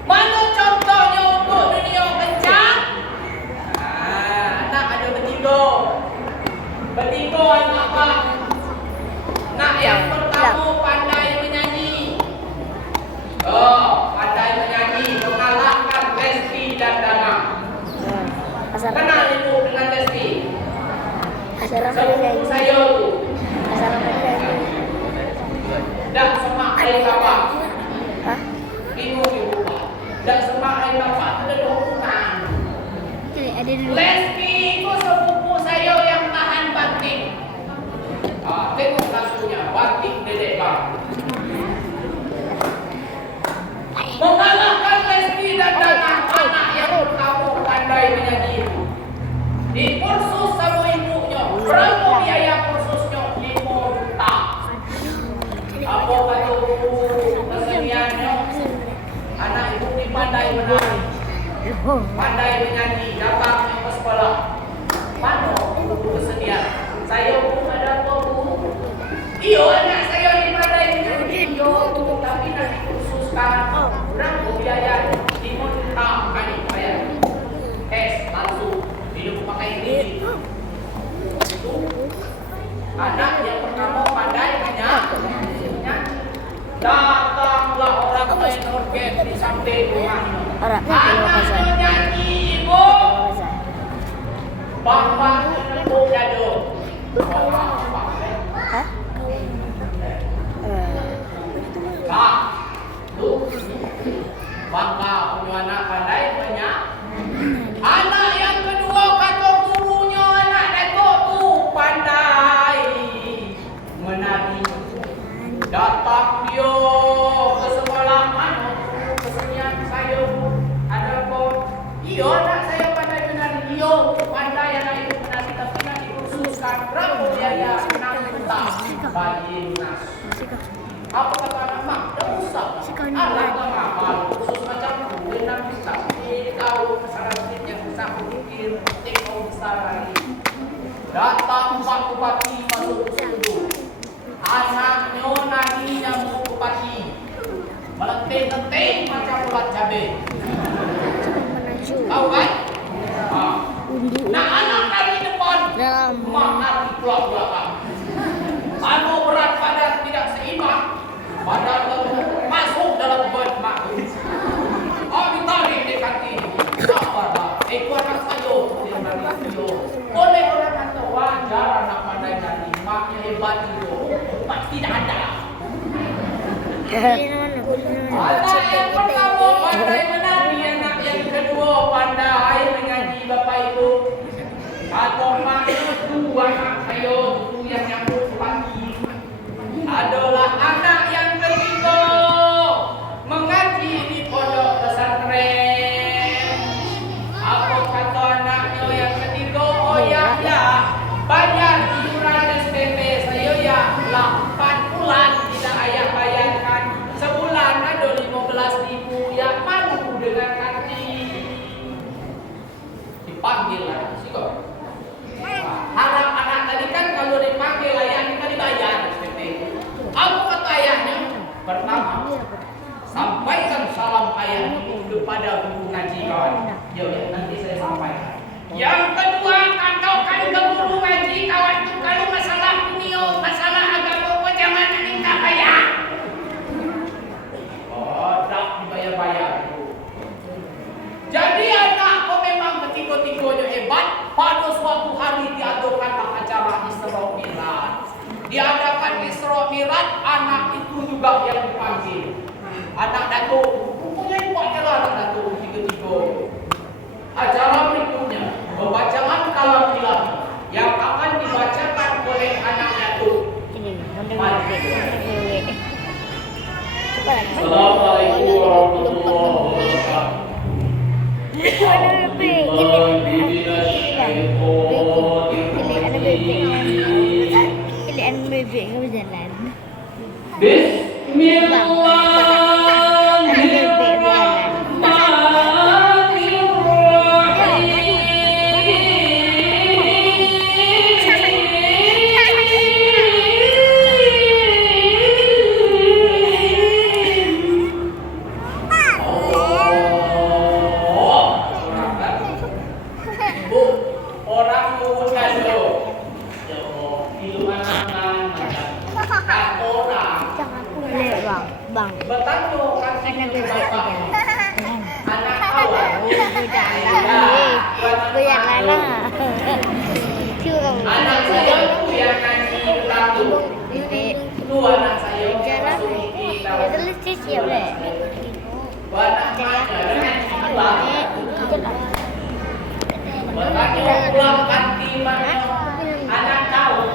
Mana contohnya untuk dunia kencang? Anak ada bertiga anak Pak. Nak yang pertama pandai menyanyi. Pandai menyanyi, mengalahkan Lesti dan Dana. Kenal ibu dengan Lesti? Sepupu saya tu. Dah semak air bapak. Ibu. Dah semak air bapak. Ada hubungan. Lesti itu sepupu saya yang tahan batik. Tengok lagunya, batik dedek bang. Mengalahkan Lesti dan Dana, anak yang pertama pandai menyanyi itu. Di kursus sama ibunya, berapa biaya kursusnya? 5 juta. Apa kata buku keseniannya? Anak ibu ini pandai menari, pandai menyanyi, datangnya ke sekolah. Mana buku kesenian? Saya pun ada buku. Iyo anak saya ini pandai menyanyi. Iyo, tapi nanti kursuskan. Berapa biaya? 5 juta kali bayar. Tes langsung hidup pakai ini. Itu anak yang pertama pandai menyanyi. Datanglah orang main organ di samping rumahnya. Anak menyanyi ibu. Bapak menepuk dadu. Kak, tuh bangga punya anak pandai banyak. Anak yang kedua kata gurunya, anak datuk tu pandai menari. Datang dia ke sekolah mana kesenian saya ada kok. Iyo anak saya pandai menari. Iyo pandai anak itu menari, tapi nak dikursuskan berapa biaya? 6 juta bagi lunas. Apa kata anak mak? Dah usah. Alah mahal. Khusus macam tu 6 juta. Ini tahu kesalahan yang besar berpikir tengok besar lagi. Datang Pak Bupati masuk ke situ. Anaknya nadinya mau bupati. Melenting-lenting Anak yang pertama pandai menari, anak yang kedua pandai mengaji Bapak Ibu. Atau mana dua anak saya itu yang nyambut pagi adalah anak yang ketiga mengaji di pondok pesantren. Apa kata anaknya yang ketiga? Oh ya, bayar iuran SPP saya ya 8 bulan tidak ayah bayarkan. Sebulan ada 15.000 ya malu dengan kaki. Dipanggil lah, sih kok. Harap anak tadi kan kalau dipanggil ayah kita dibayar SPP. Apa kata ayahnya? Pertama, sampaikan salam ayah kepada guru ngaji kawan. Ya, nanti saya sampaikan. Yang kedua, katakan ke guru ngaji kawan itu kalau masalah dunia, masalah agama, jangan minta bayar. Oh, tak dibayar-bayar. Jadi anak kau memang ketiga-tiganya hebat. Pada suatu hari diadakan acara Isra Mi'raj. Diadakan Isra Mi'raj, anak itu juga yang dipanggil. Anak Datuk, punya ibu adalah anak Datuk tiga-tiga. Acara berikutnya pembacaan kalam ilahi yang akan dibacakan oleh anak Datuk. Assalamualaikum warahmatullahi wabarakatuh. Bang, Bertanggung karena bebek aja. anak awal. Banyak lana. Anak saya itu yang ngaji bertanggung. Dua anak saya Jalan masuk di tahun terus siap deh. Anak mana dengan pulang. Bertanggung pulang kanti mana anak kau.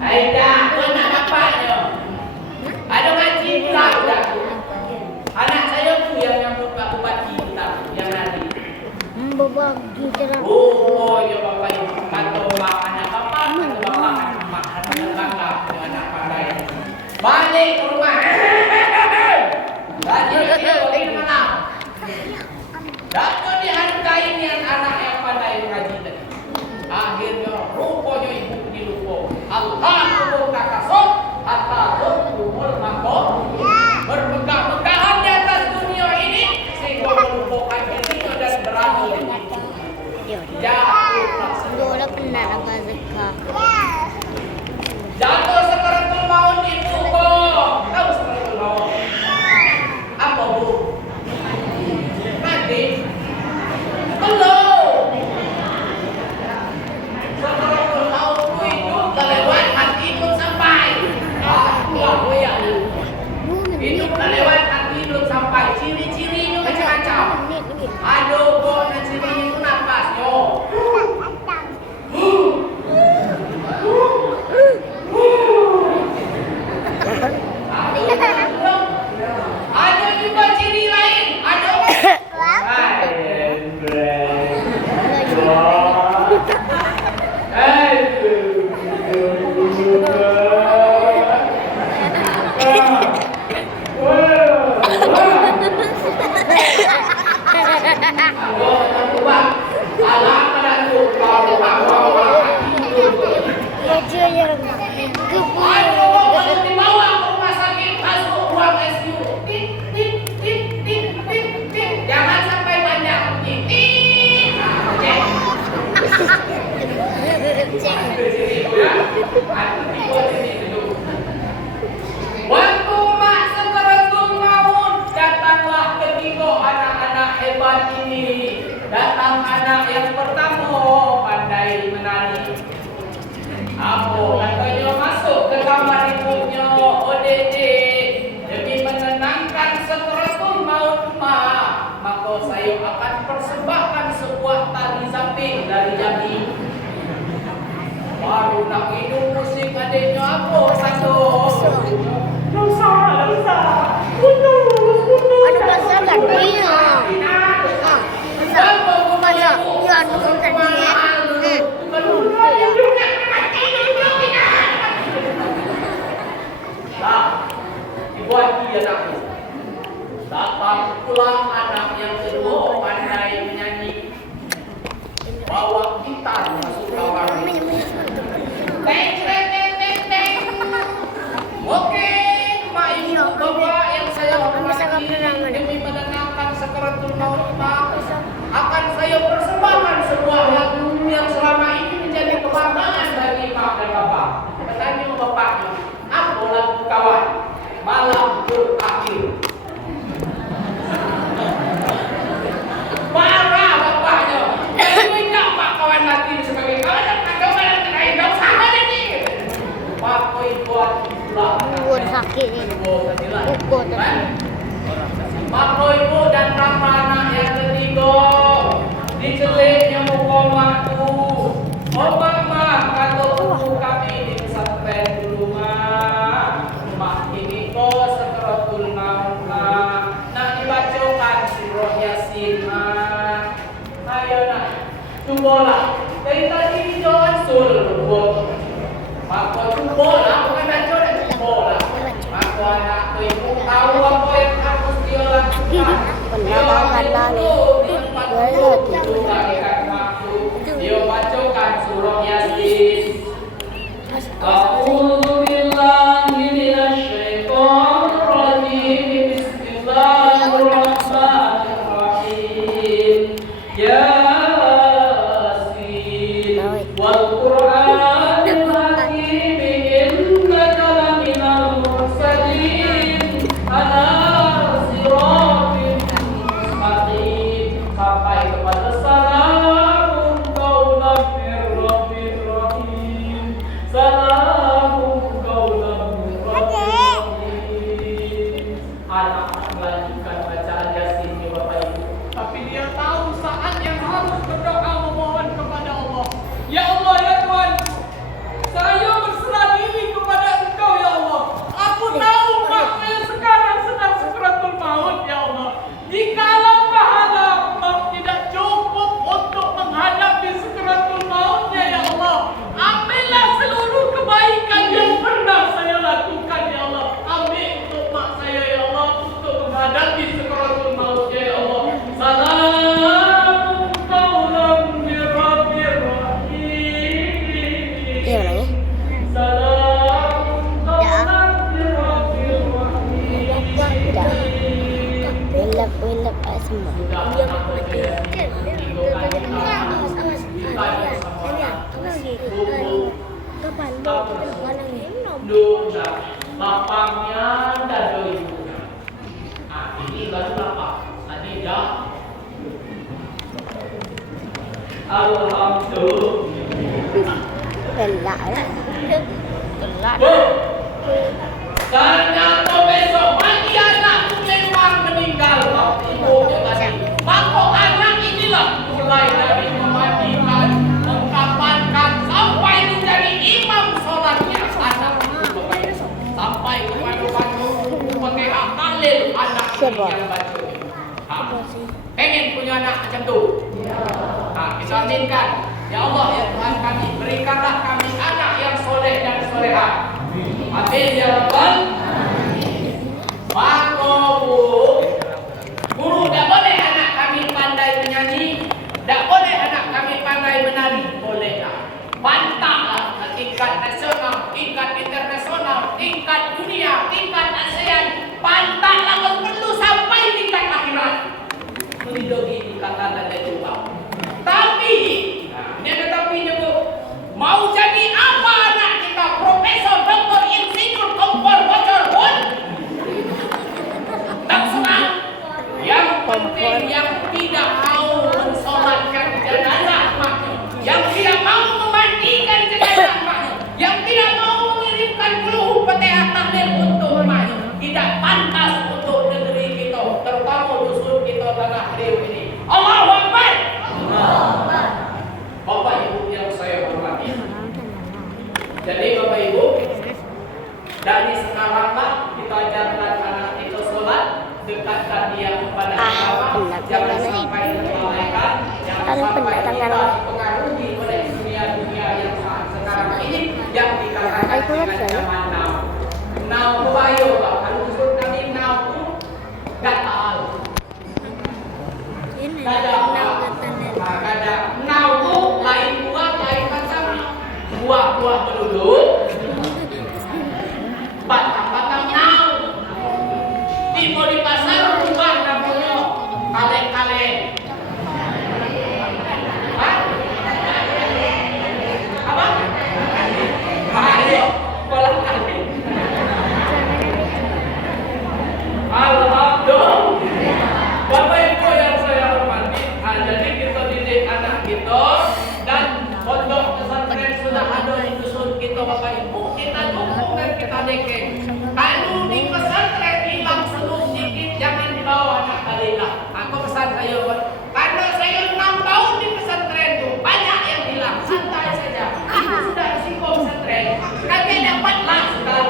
Aida, anak bapaknya. Ada ngaji pulang dah. Anak saya tu yang nyambut Pak Bupati kita yang nanti. Berbagi jalan. Oh, ya Bapak Ibu. Kata Pak anak bapak, kata bapak anak mak, anak bangga dengan anak pandai. Balik ke rumah. Tadi dia boleh mana? Dapat dihargai niat anak yang pandai mengaji tadi. Akhirnya rupanya ibu dilupa. Allah membuka kasut, hatta rumul mako. Bermegah-megahan di atas dunia ini sehingga melupakan dirinya dan berada di situ. Dulu pernah apa zakah? Jatuh sekeratul maut itu kok. Tahu sekeratul maut? Apa bu? Mati? Belum. Sekeratul maut itu kelewat hati belum sampai. Aku ya. Itu kelewat hati belum sampai. Ciri-cirinya macam-macam. Aduh kok cirinya itu napasnya. Ada juga ciri lain. Ada. Jangan sampai banyak bunyi. Waktu mak sekeratul maut, datanglah ketiga anak-anak hebat ini. Datang anak yang pertama pandai menari. Apa katanya masuk ke kamar ibunya, ODD demi menenangkan saya akan persembahkan sebuah tari zapin dari Jambi. Baru nak minum musik adiknya apa satu. Dosa. Ada pasal kan dia. Pasal dia anu kan dia. Nah, dibuat dia anakku. Datang pula anak yang kedua pandai menyanyi. Bawa gitar masuk kamar. Teng. Oke, Mak Ibu Bapak yang saya hormati, demi menenangkan sakaratul maut akan saya persembahkan sebuah lagu yang selama ini menjadi kebanggaan bagi Mak dan Bapak. Bertanya bapaknya, apa lagu kawan? Malam berakhir. Marah bapaknya. Tidak Pak kawan mati sebagai kawan dan agama yang terakhir. Tidak usah ada ni. Pak koi buat pula. Buat sakit ni. Ukur tadi. Pak koi bu dan Rama anak yang ketiga. Diceliknya muka tu. Omak mak kata buku kami di pesantren dulu mak. Mak ini kau sakaratul maut mak. Nak dibacakan surah Yasin mak. Ayo nak, cubalah. Dari tadi jangan suruh buat. Maka cubalah, bukan baca dan cubalah. Maka anak tu ibu tahu apa yang harus dia lakukan. Dia dia bacakan surah Yasin. A'udzu billahi minasy syaithanir rajim. Bismillahirrahmanirrahim. Yasin wal Qur'anil hakim innaka laminal mursalin ala siratin mustaqim sampai kepada salamun qaulan mir rabbir rahim. Salamun qaulan mir rabbir rahim. Anak melanjutkan bacaan Yasin ya Bapak Ibu. Tapi dia tahu saat yang harus berdoa memohon kepada Allah. Ya Allah ya Tuhan, saya berserah diri kepada Engkau ya Allah. Aku tahu mak saya sekarang sedang sakaratul maut ya Allah. Jikalau pahala mak tidak cukup untuk menghadapi sakaratul mautnya ya Allah, ambillah seluruh kebaikan yang pernah saya lakukan ya Allah. Ambil untuk mak saya ya Allah untuk menghadapi sakaratul mautnya ya Allah. Salamun qaulan mir rabbir rahim. Iya orangnya. Salamun qaulan mir rabbir Tidak. rahim. Welap semua. Dia mati. Kapan mau kita mana ni? Duda, lapangnya dado ibu. Nah, ini baru lapang. Tadi dah. Alhamdulillah. Pelak lah. Pelak. Ternyata besok pagi anakku memang meninggal. Ibunya tadi. Maka anak inilah mulai dari memandikan, mengkafankan sampai menjadi imam solatnya anak itu. Sampai kepada pakai tahlil anak ini yang baca. Pengen punya anak macam tu. Kita aminkan. Ya Allah ya Tuhan kami, berikanlah kami anak yang soleh dan solehah. Amin ya Rabbal. Maka guru tak boleh anak kami pandai menyanyi, tak boleh anak kami pandai menari, boleh tak? Bantahlah tingkat nasional, tingkat internasional, tingkat dunia, tingkat ASEAN. Bantahlah kalau perlu sampai tingkat akhirat. Melindungi ikatan dan jumpa. Tapi, dia tetapinya tu, mau jadi apa anak kita? Profesor, doktor, insinyur, kompor, bocor pun tak senang. Yang penting yang tidak mau mensolatkan jenazah maknya, yang tidak mau memandikan jenazah maknya, yang tidak mau mengirimkan keluh fatihah tahlil untuk maknya, tidak pantas untuk negeri Allahu Akbar. Bapak Ibu yang saya hormati. Jadi Bapak Ibu, dari sekarang kita ajarkan anak itu sholat, dekatkan dia kepada agama, jangan sampai terlalaikan, jangan sampai kita dipengaruhi oleh dunia yang sekarang ini yang dikatakan dengan zaman now. Now tu ayo, kalau usul kami now tu gatal. Kada now tu lain buah, lain macam buah penduduk. Batang-batang now. Tiba di pasar buah namanya kaleng-kaleng. Apa? Ayo, bola kaleng. Alhamdulillah. Bapak Ibu yang saya hormati, jadi kita didik anak kita dan pondok pesantren sudah ada di dusun kita Bapak Ibu, kita dukung dan kita dikit. Kalau di pesantren hilang seluruh sedikit, jangan dibawa anak kalilah. Aku pesan saya, karena saya 6 tahun di pesantren itu banyak yang hilang. Santai saja. Ibu sudah risiko pesantren, kami dapatlah sendal.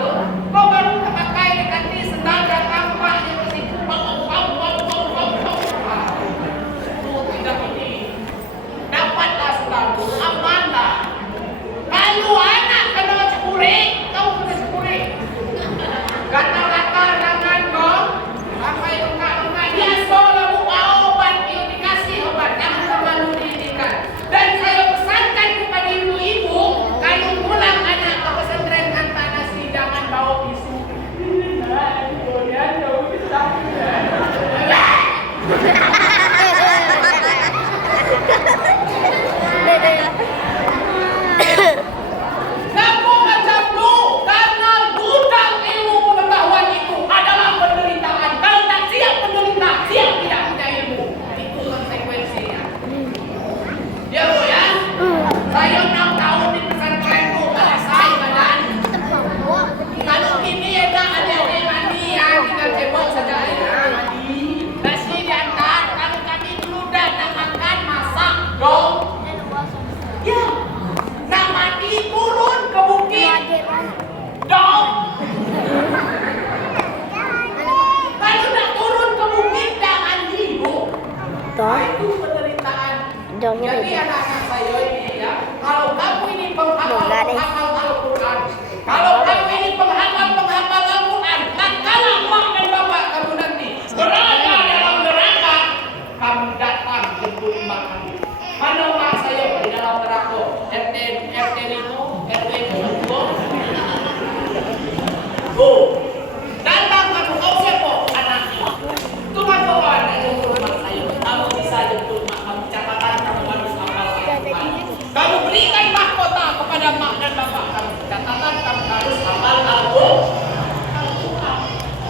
Kau baru pakai dekat di sendal dan tampak yang risiko. Tidak ini. Dapatlah sendal. Amanlah. Kalau anak kena cepurik, kau kena cepurik. Kata-kata jangan kau, apa yang enggak dia sekolah buka obat, dikasih obat, jangan terlalu didikan. Dan saya pesankan kepada ibu-ibu, kalau pulang anak ke pesantren hantar nasi, jangan bawa bisu. Kemudian jauh bisa. Kamu macam tu, karena gudang ilmu pengetahuan itu adalah penderitaan. Kalau tak siap penderita, siap tidak punya ilmu. Itu konsekuensinya. Ya Bu ya, saya 6 tahun di pesantren itu selesai badan. Kalau ini ada adik-adik mandi ya, tinggal cebok saja ya. Nasi diantar, kalau kami dulu dah makan masak dong. Ya, nak mandi turun ke bukit dong. Kalau nak turun ke bukit dah mandi Bu. Itu penderitaan. Jadi anak-anak saya ini ya, kalau kamu ini penghafal Al-Quran, kalau kamu ini penghafal Al-Quran, tak kalah mak dan bapak kamu nanti berada dalam neraka, kamu datang jemput mak kamu. Mana mak saya di dalam neraka? RT 5, RT 2. Oh, datang kamu kau siapa? Anaknya. Cuma kau ada jemput mak saya. Kamu bisa jemput mak kamu. Catatan kamu harus hafal Al-Quran. Kamu berikan mahkota kepada mak dan bapak kamu. Catatan kamu harus hafal Al-Quran.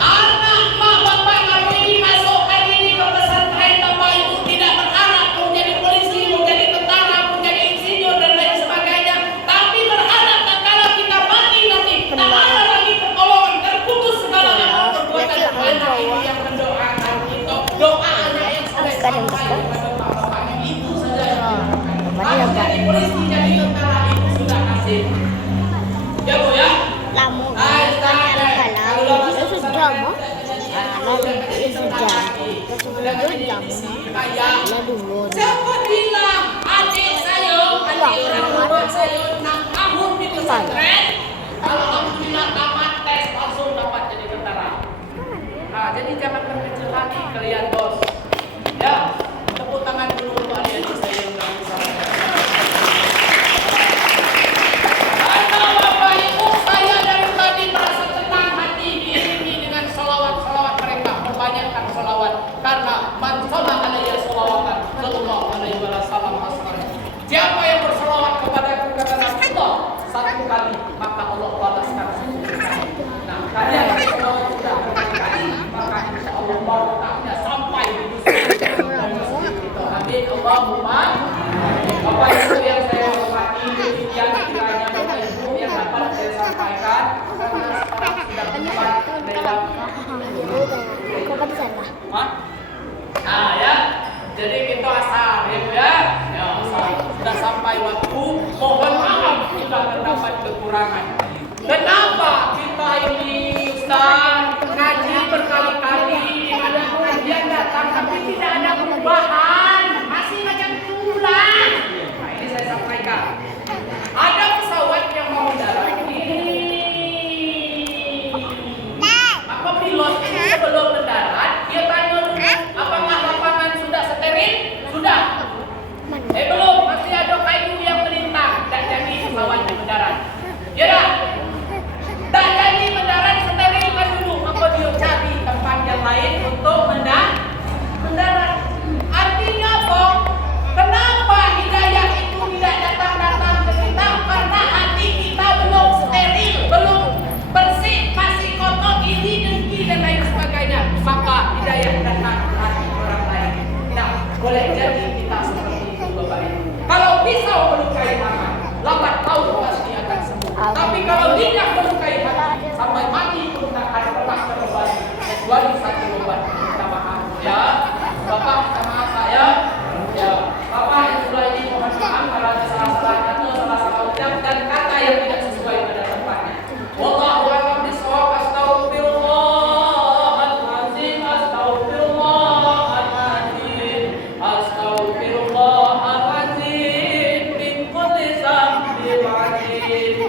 Anak mak bapak kamu ini masukkan ini ke pesantren Bapak Ibu tidak berharap mau jadi polisi, mau jadi tentara, mau jadi insinyur dan lain sebagainya. Tapi berharap tak kala kita mati nanti tak ada lagi pertolongan, terputus segala perbuatan anak ini yang mendoakan kita. Doa anak yang soleh sampai kepada bapak-bapaknya itu saja yang harus jadi polisi, jadi tentara itu sudah nasib. Ya Bu ya. Lamo. Siapa bilang adik saya, adik saya 6 tahun di pesantren, alhamdulillah tamat tes langsung dapat jadi tentara. Nah, jadi jangan berkecil hati kalian bos. Ya, tepuk tangan dulu untuk adik-adik saya yang dalam pesantren. Karena Bapak Ibu saya dari tadi merasa tenang hati diiringi dengan salawat-salawat mereka. Perbanyakkan salawat karena man shalla alaihi salawatan sallallahu alaihi wasallam asran. Siapa yang bersalawat kepada Nabi Allah 1 kali maka Allah balaskan 10 kali. Nah, kalian bersalawat sudah berkali maka insyaallah barakahnya sampai di dusun kita. Amin Allahumma. Bapak Ibu yang saya hormati, demikian kiranya Bapak Ibu yang dapat saya sampaikan karena sekarang sudah tepat dalam. Nah ya, jadi kita sampai waktu. Mohon maaf jika terdapat kekurangan. Kenapa kita ini Ustaz ngaji berkali-kali, ada pengajian datang tapi tidak ada perubahan, masih macam tulang. Nah, ini saya sampaikan. Ada pesawat yang mau mendarat maka pilot ini sebelum mendarat dia tanya dulu, apakah lapangan sudah steril? Sudah. Belum, masih ada kayu yang melintang, tak jadi pesawatnya mendarat. Ya dah. Tak jadi mendarat, sterilkan dulu, maka dia cari tempat yang lain untuk mendarat. Artinya apa? Kenapa hidayah itu tidak datang ke kita? Karena hati kita belum steril, belum bersih, masih kotor, iri, dengki dan lain sebagainya. Maka hidayah datang ke hati orang lain. Nah, boleh jadi kita seperti itu Bapak Ibu. Kalau pisau melukai tangan, lambat laun pasti akan sembuh. Tapi kalau tidak melukai hati, sampai mati pun tak akan pernah terobati. Kecuali satu obat, minta maaf ya. Bapak minta maaf Pak ya. Ya, Bapak yang sudah ini mohon maaf kalau ada salah-salah kata, salah-salah ucap dan kata yang tidak sesuai pada tempatnya. Wallahu a'lam bishawab. Astaghfirullahaladzim, astaghfirullahaladzim, astaghfirullahaladzim min kulli dzambin 'adzim.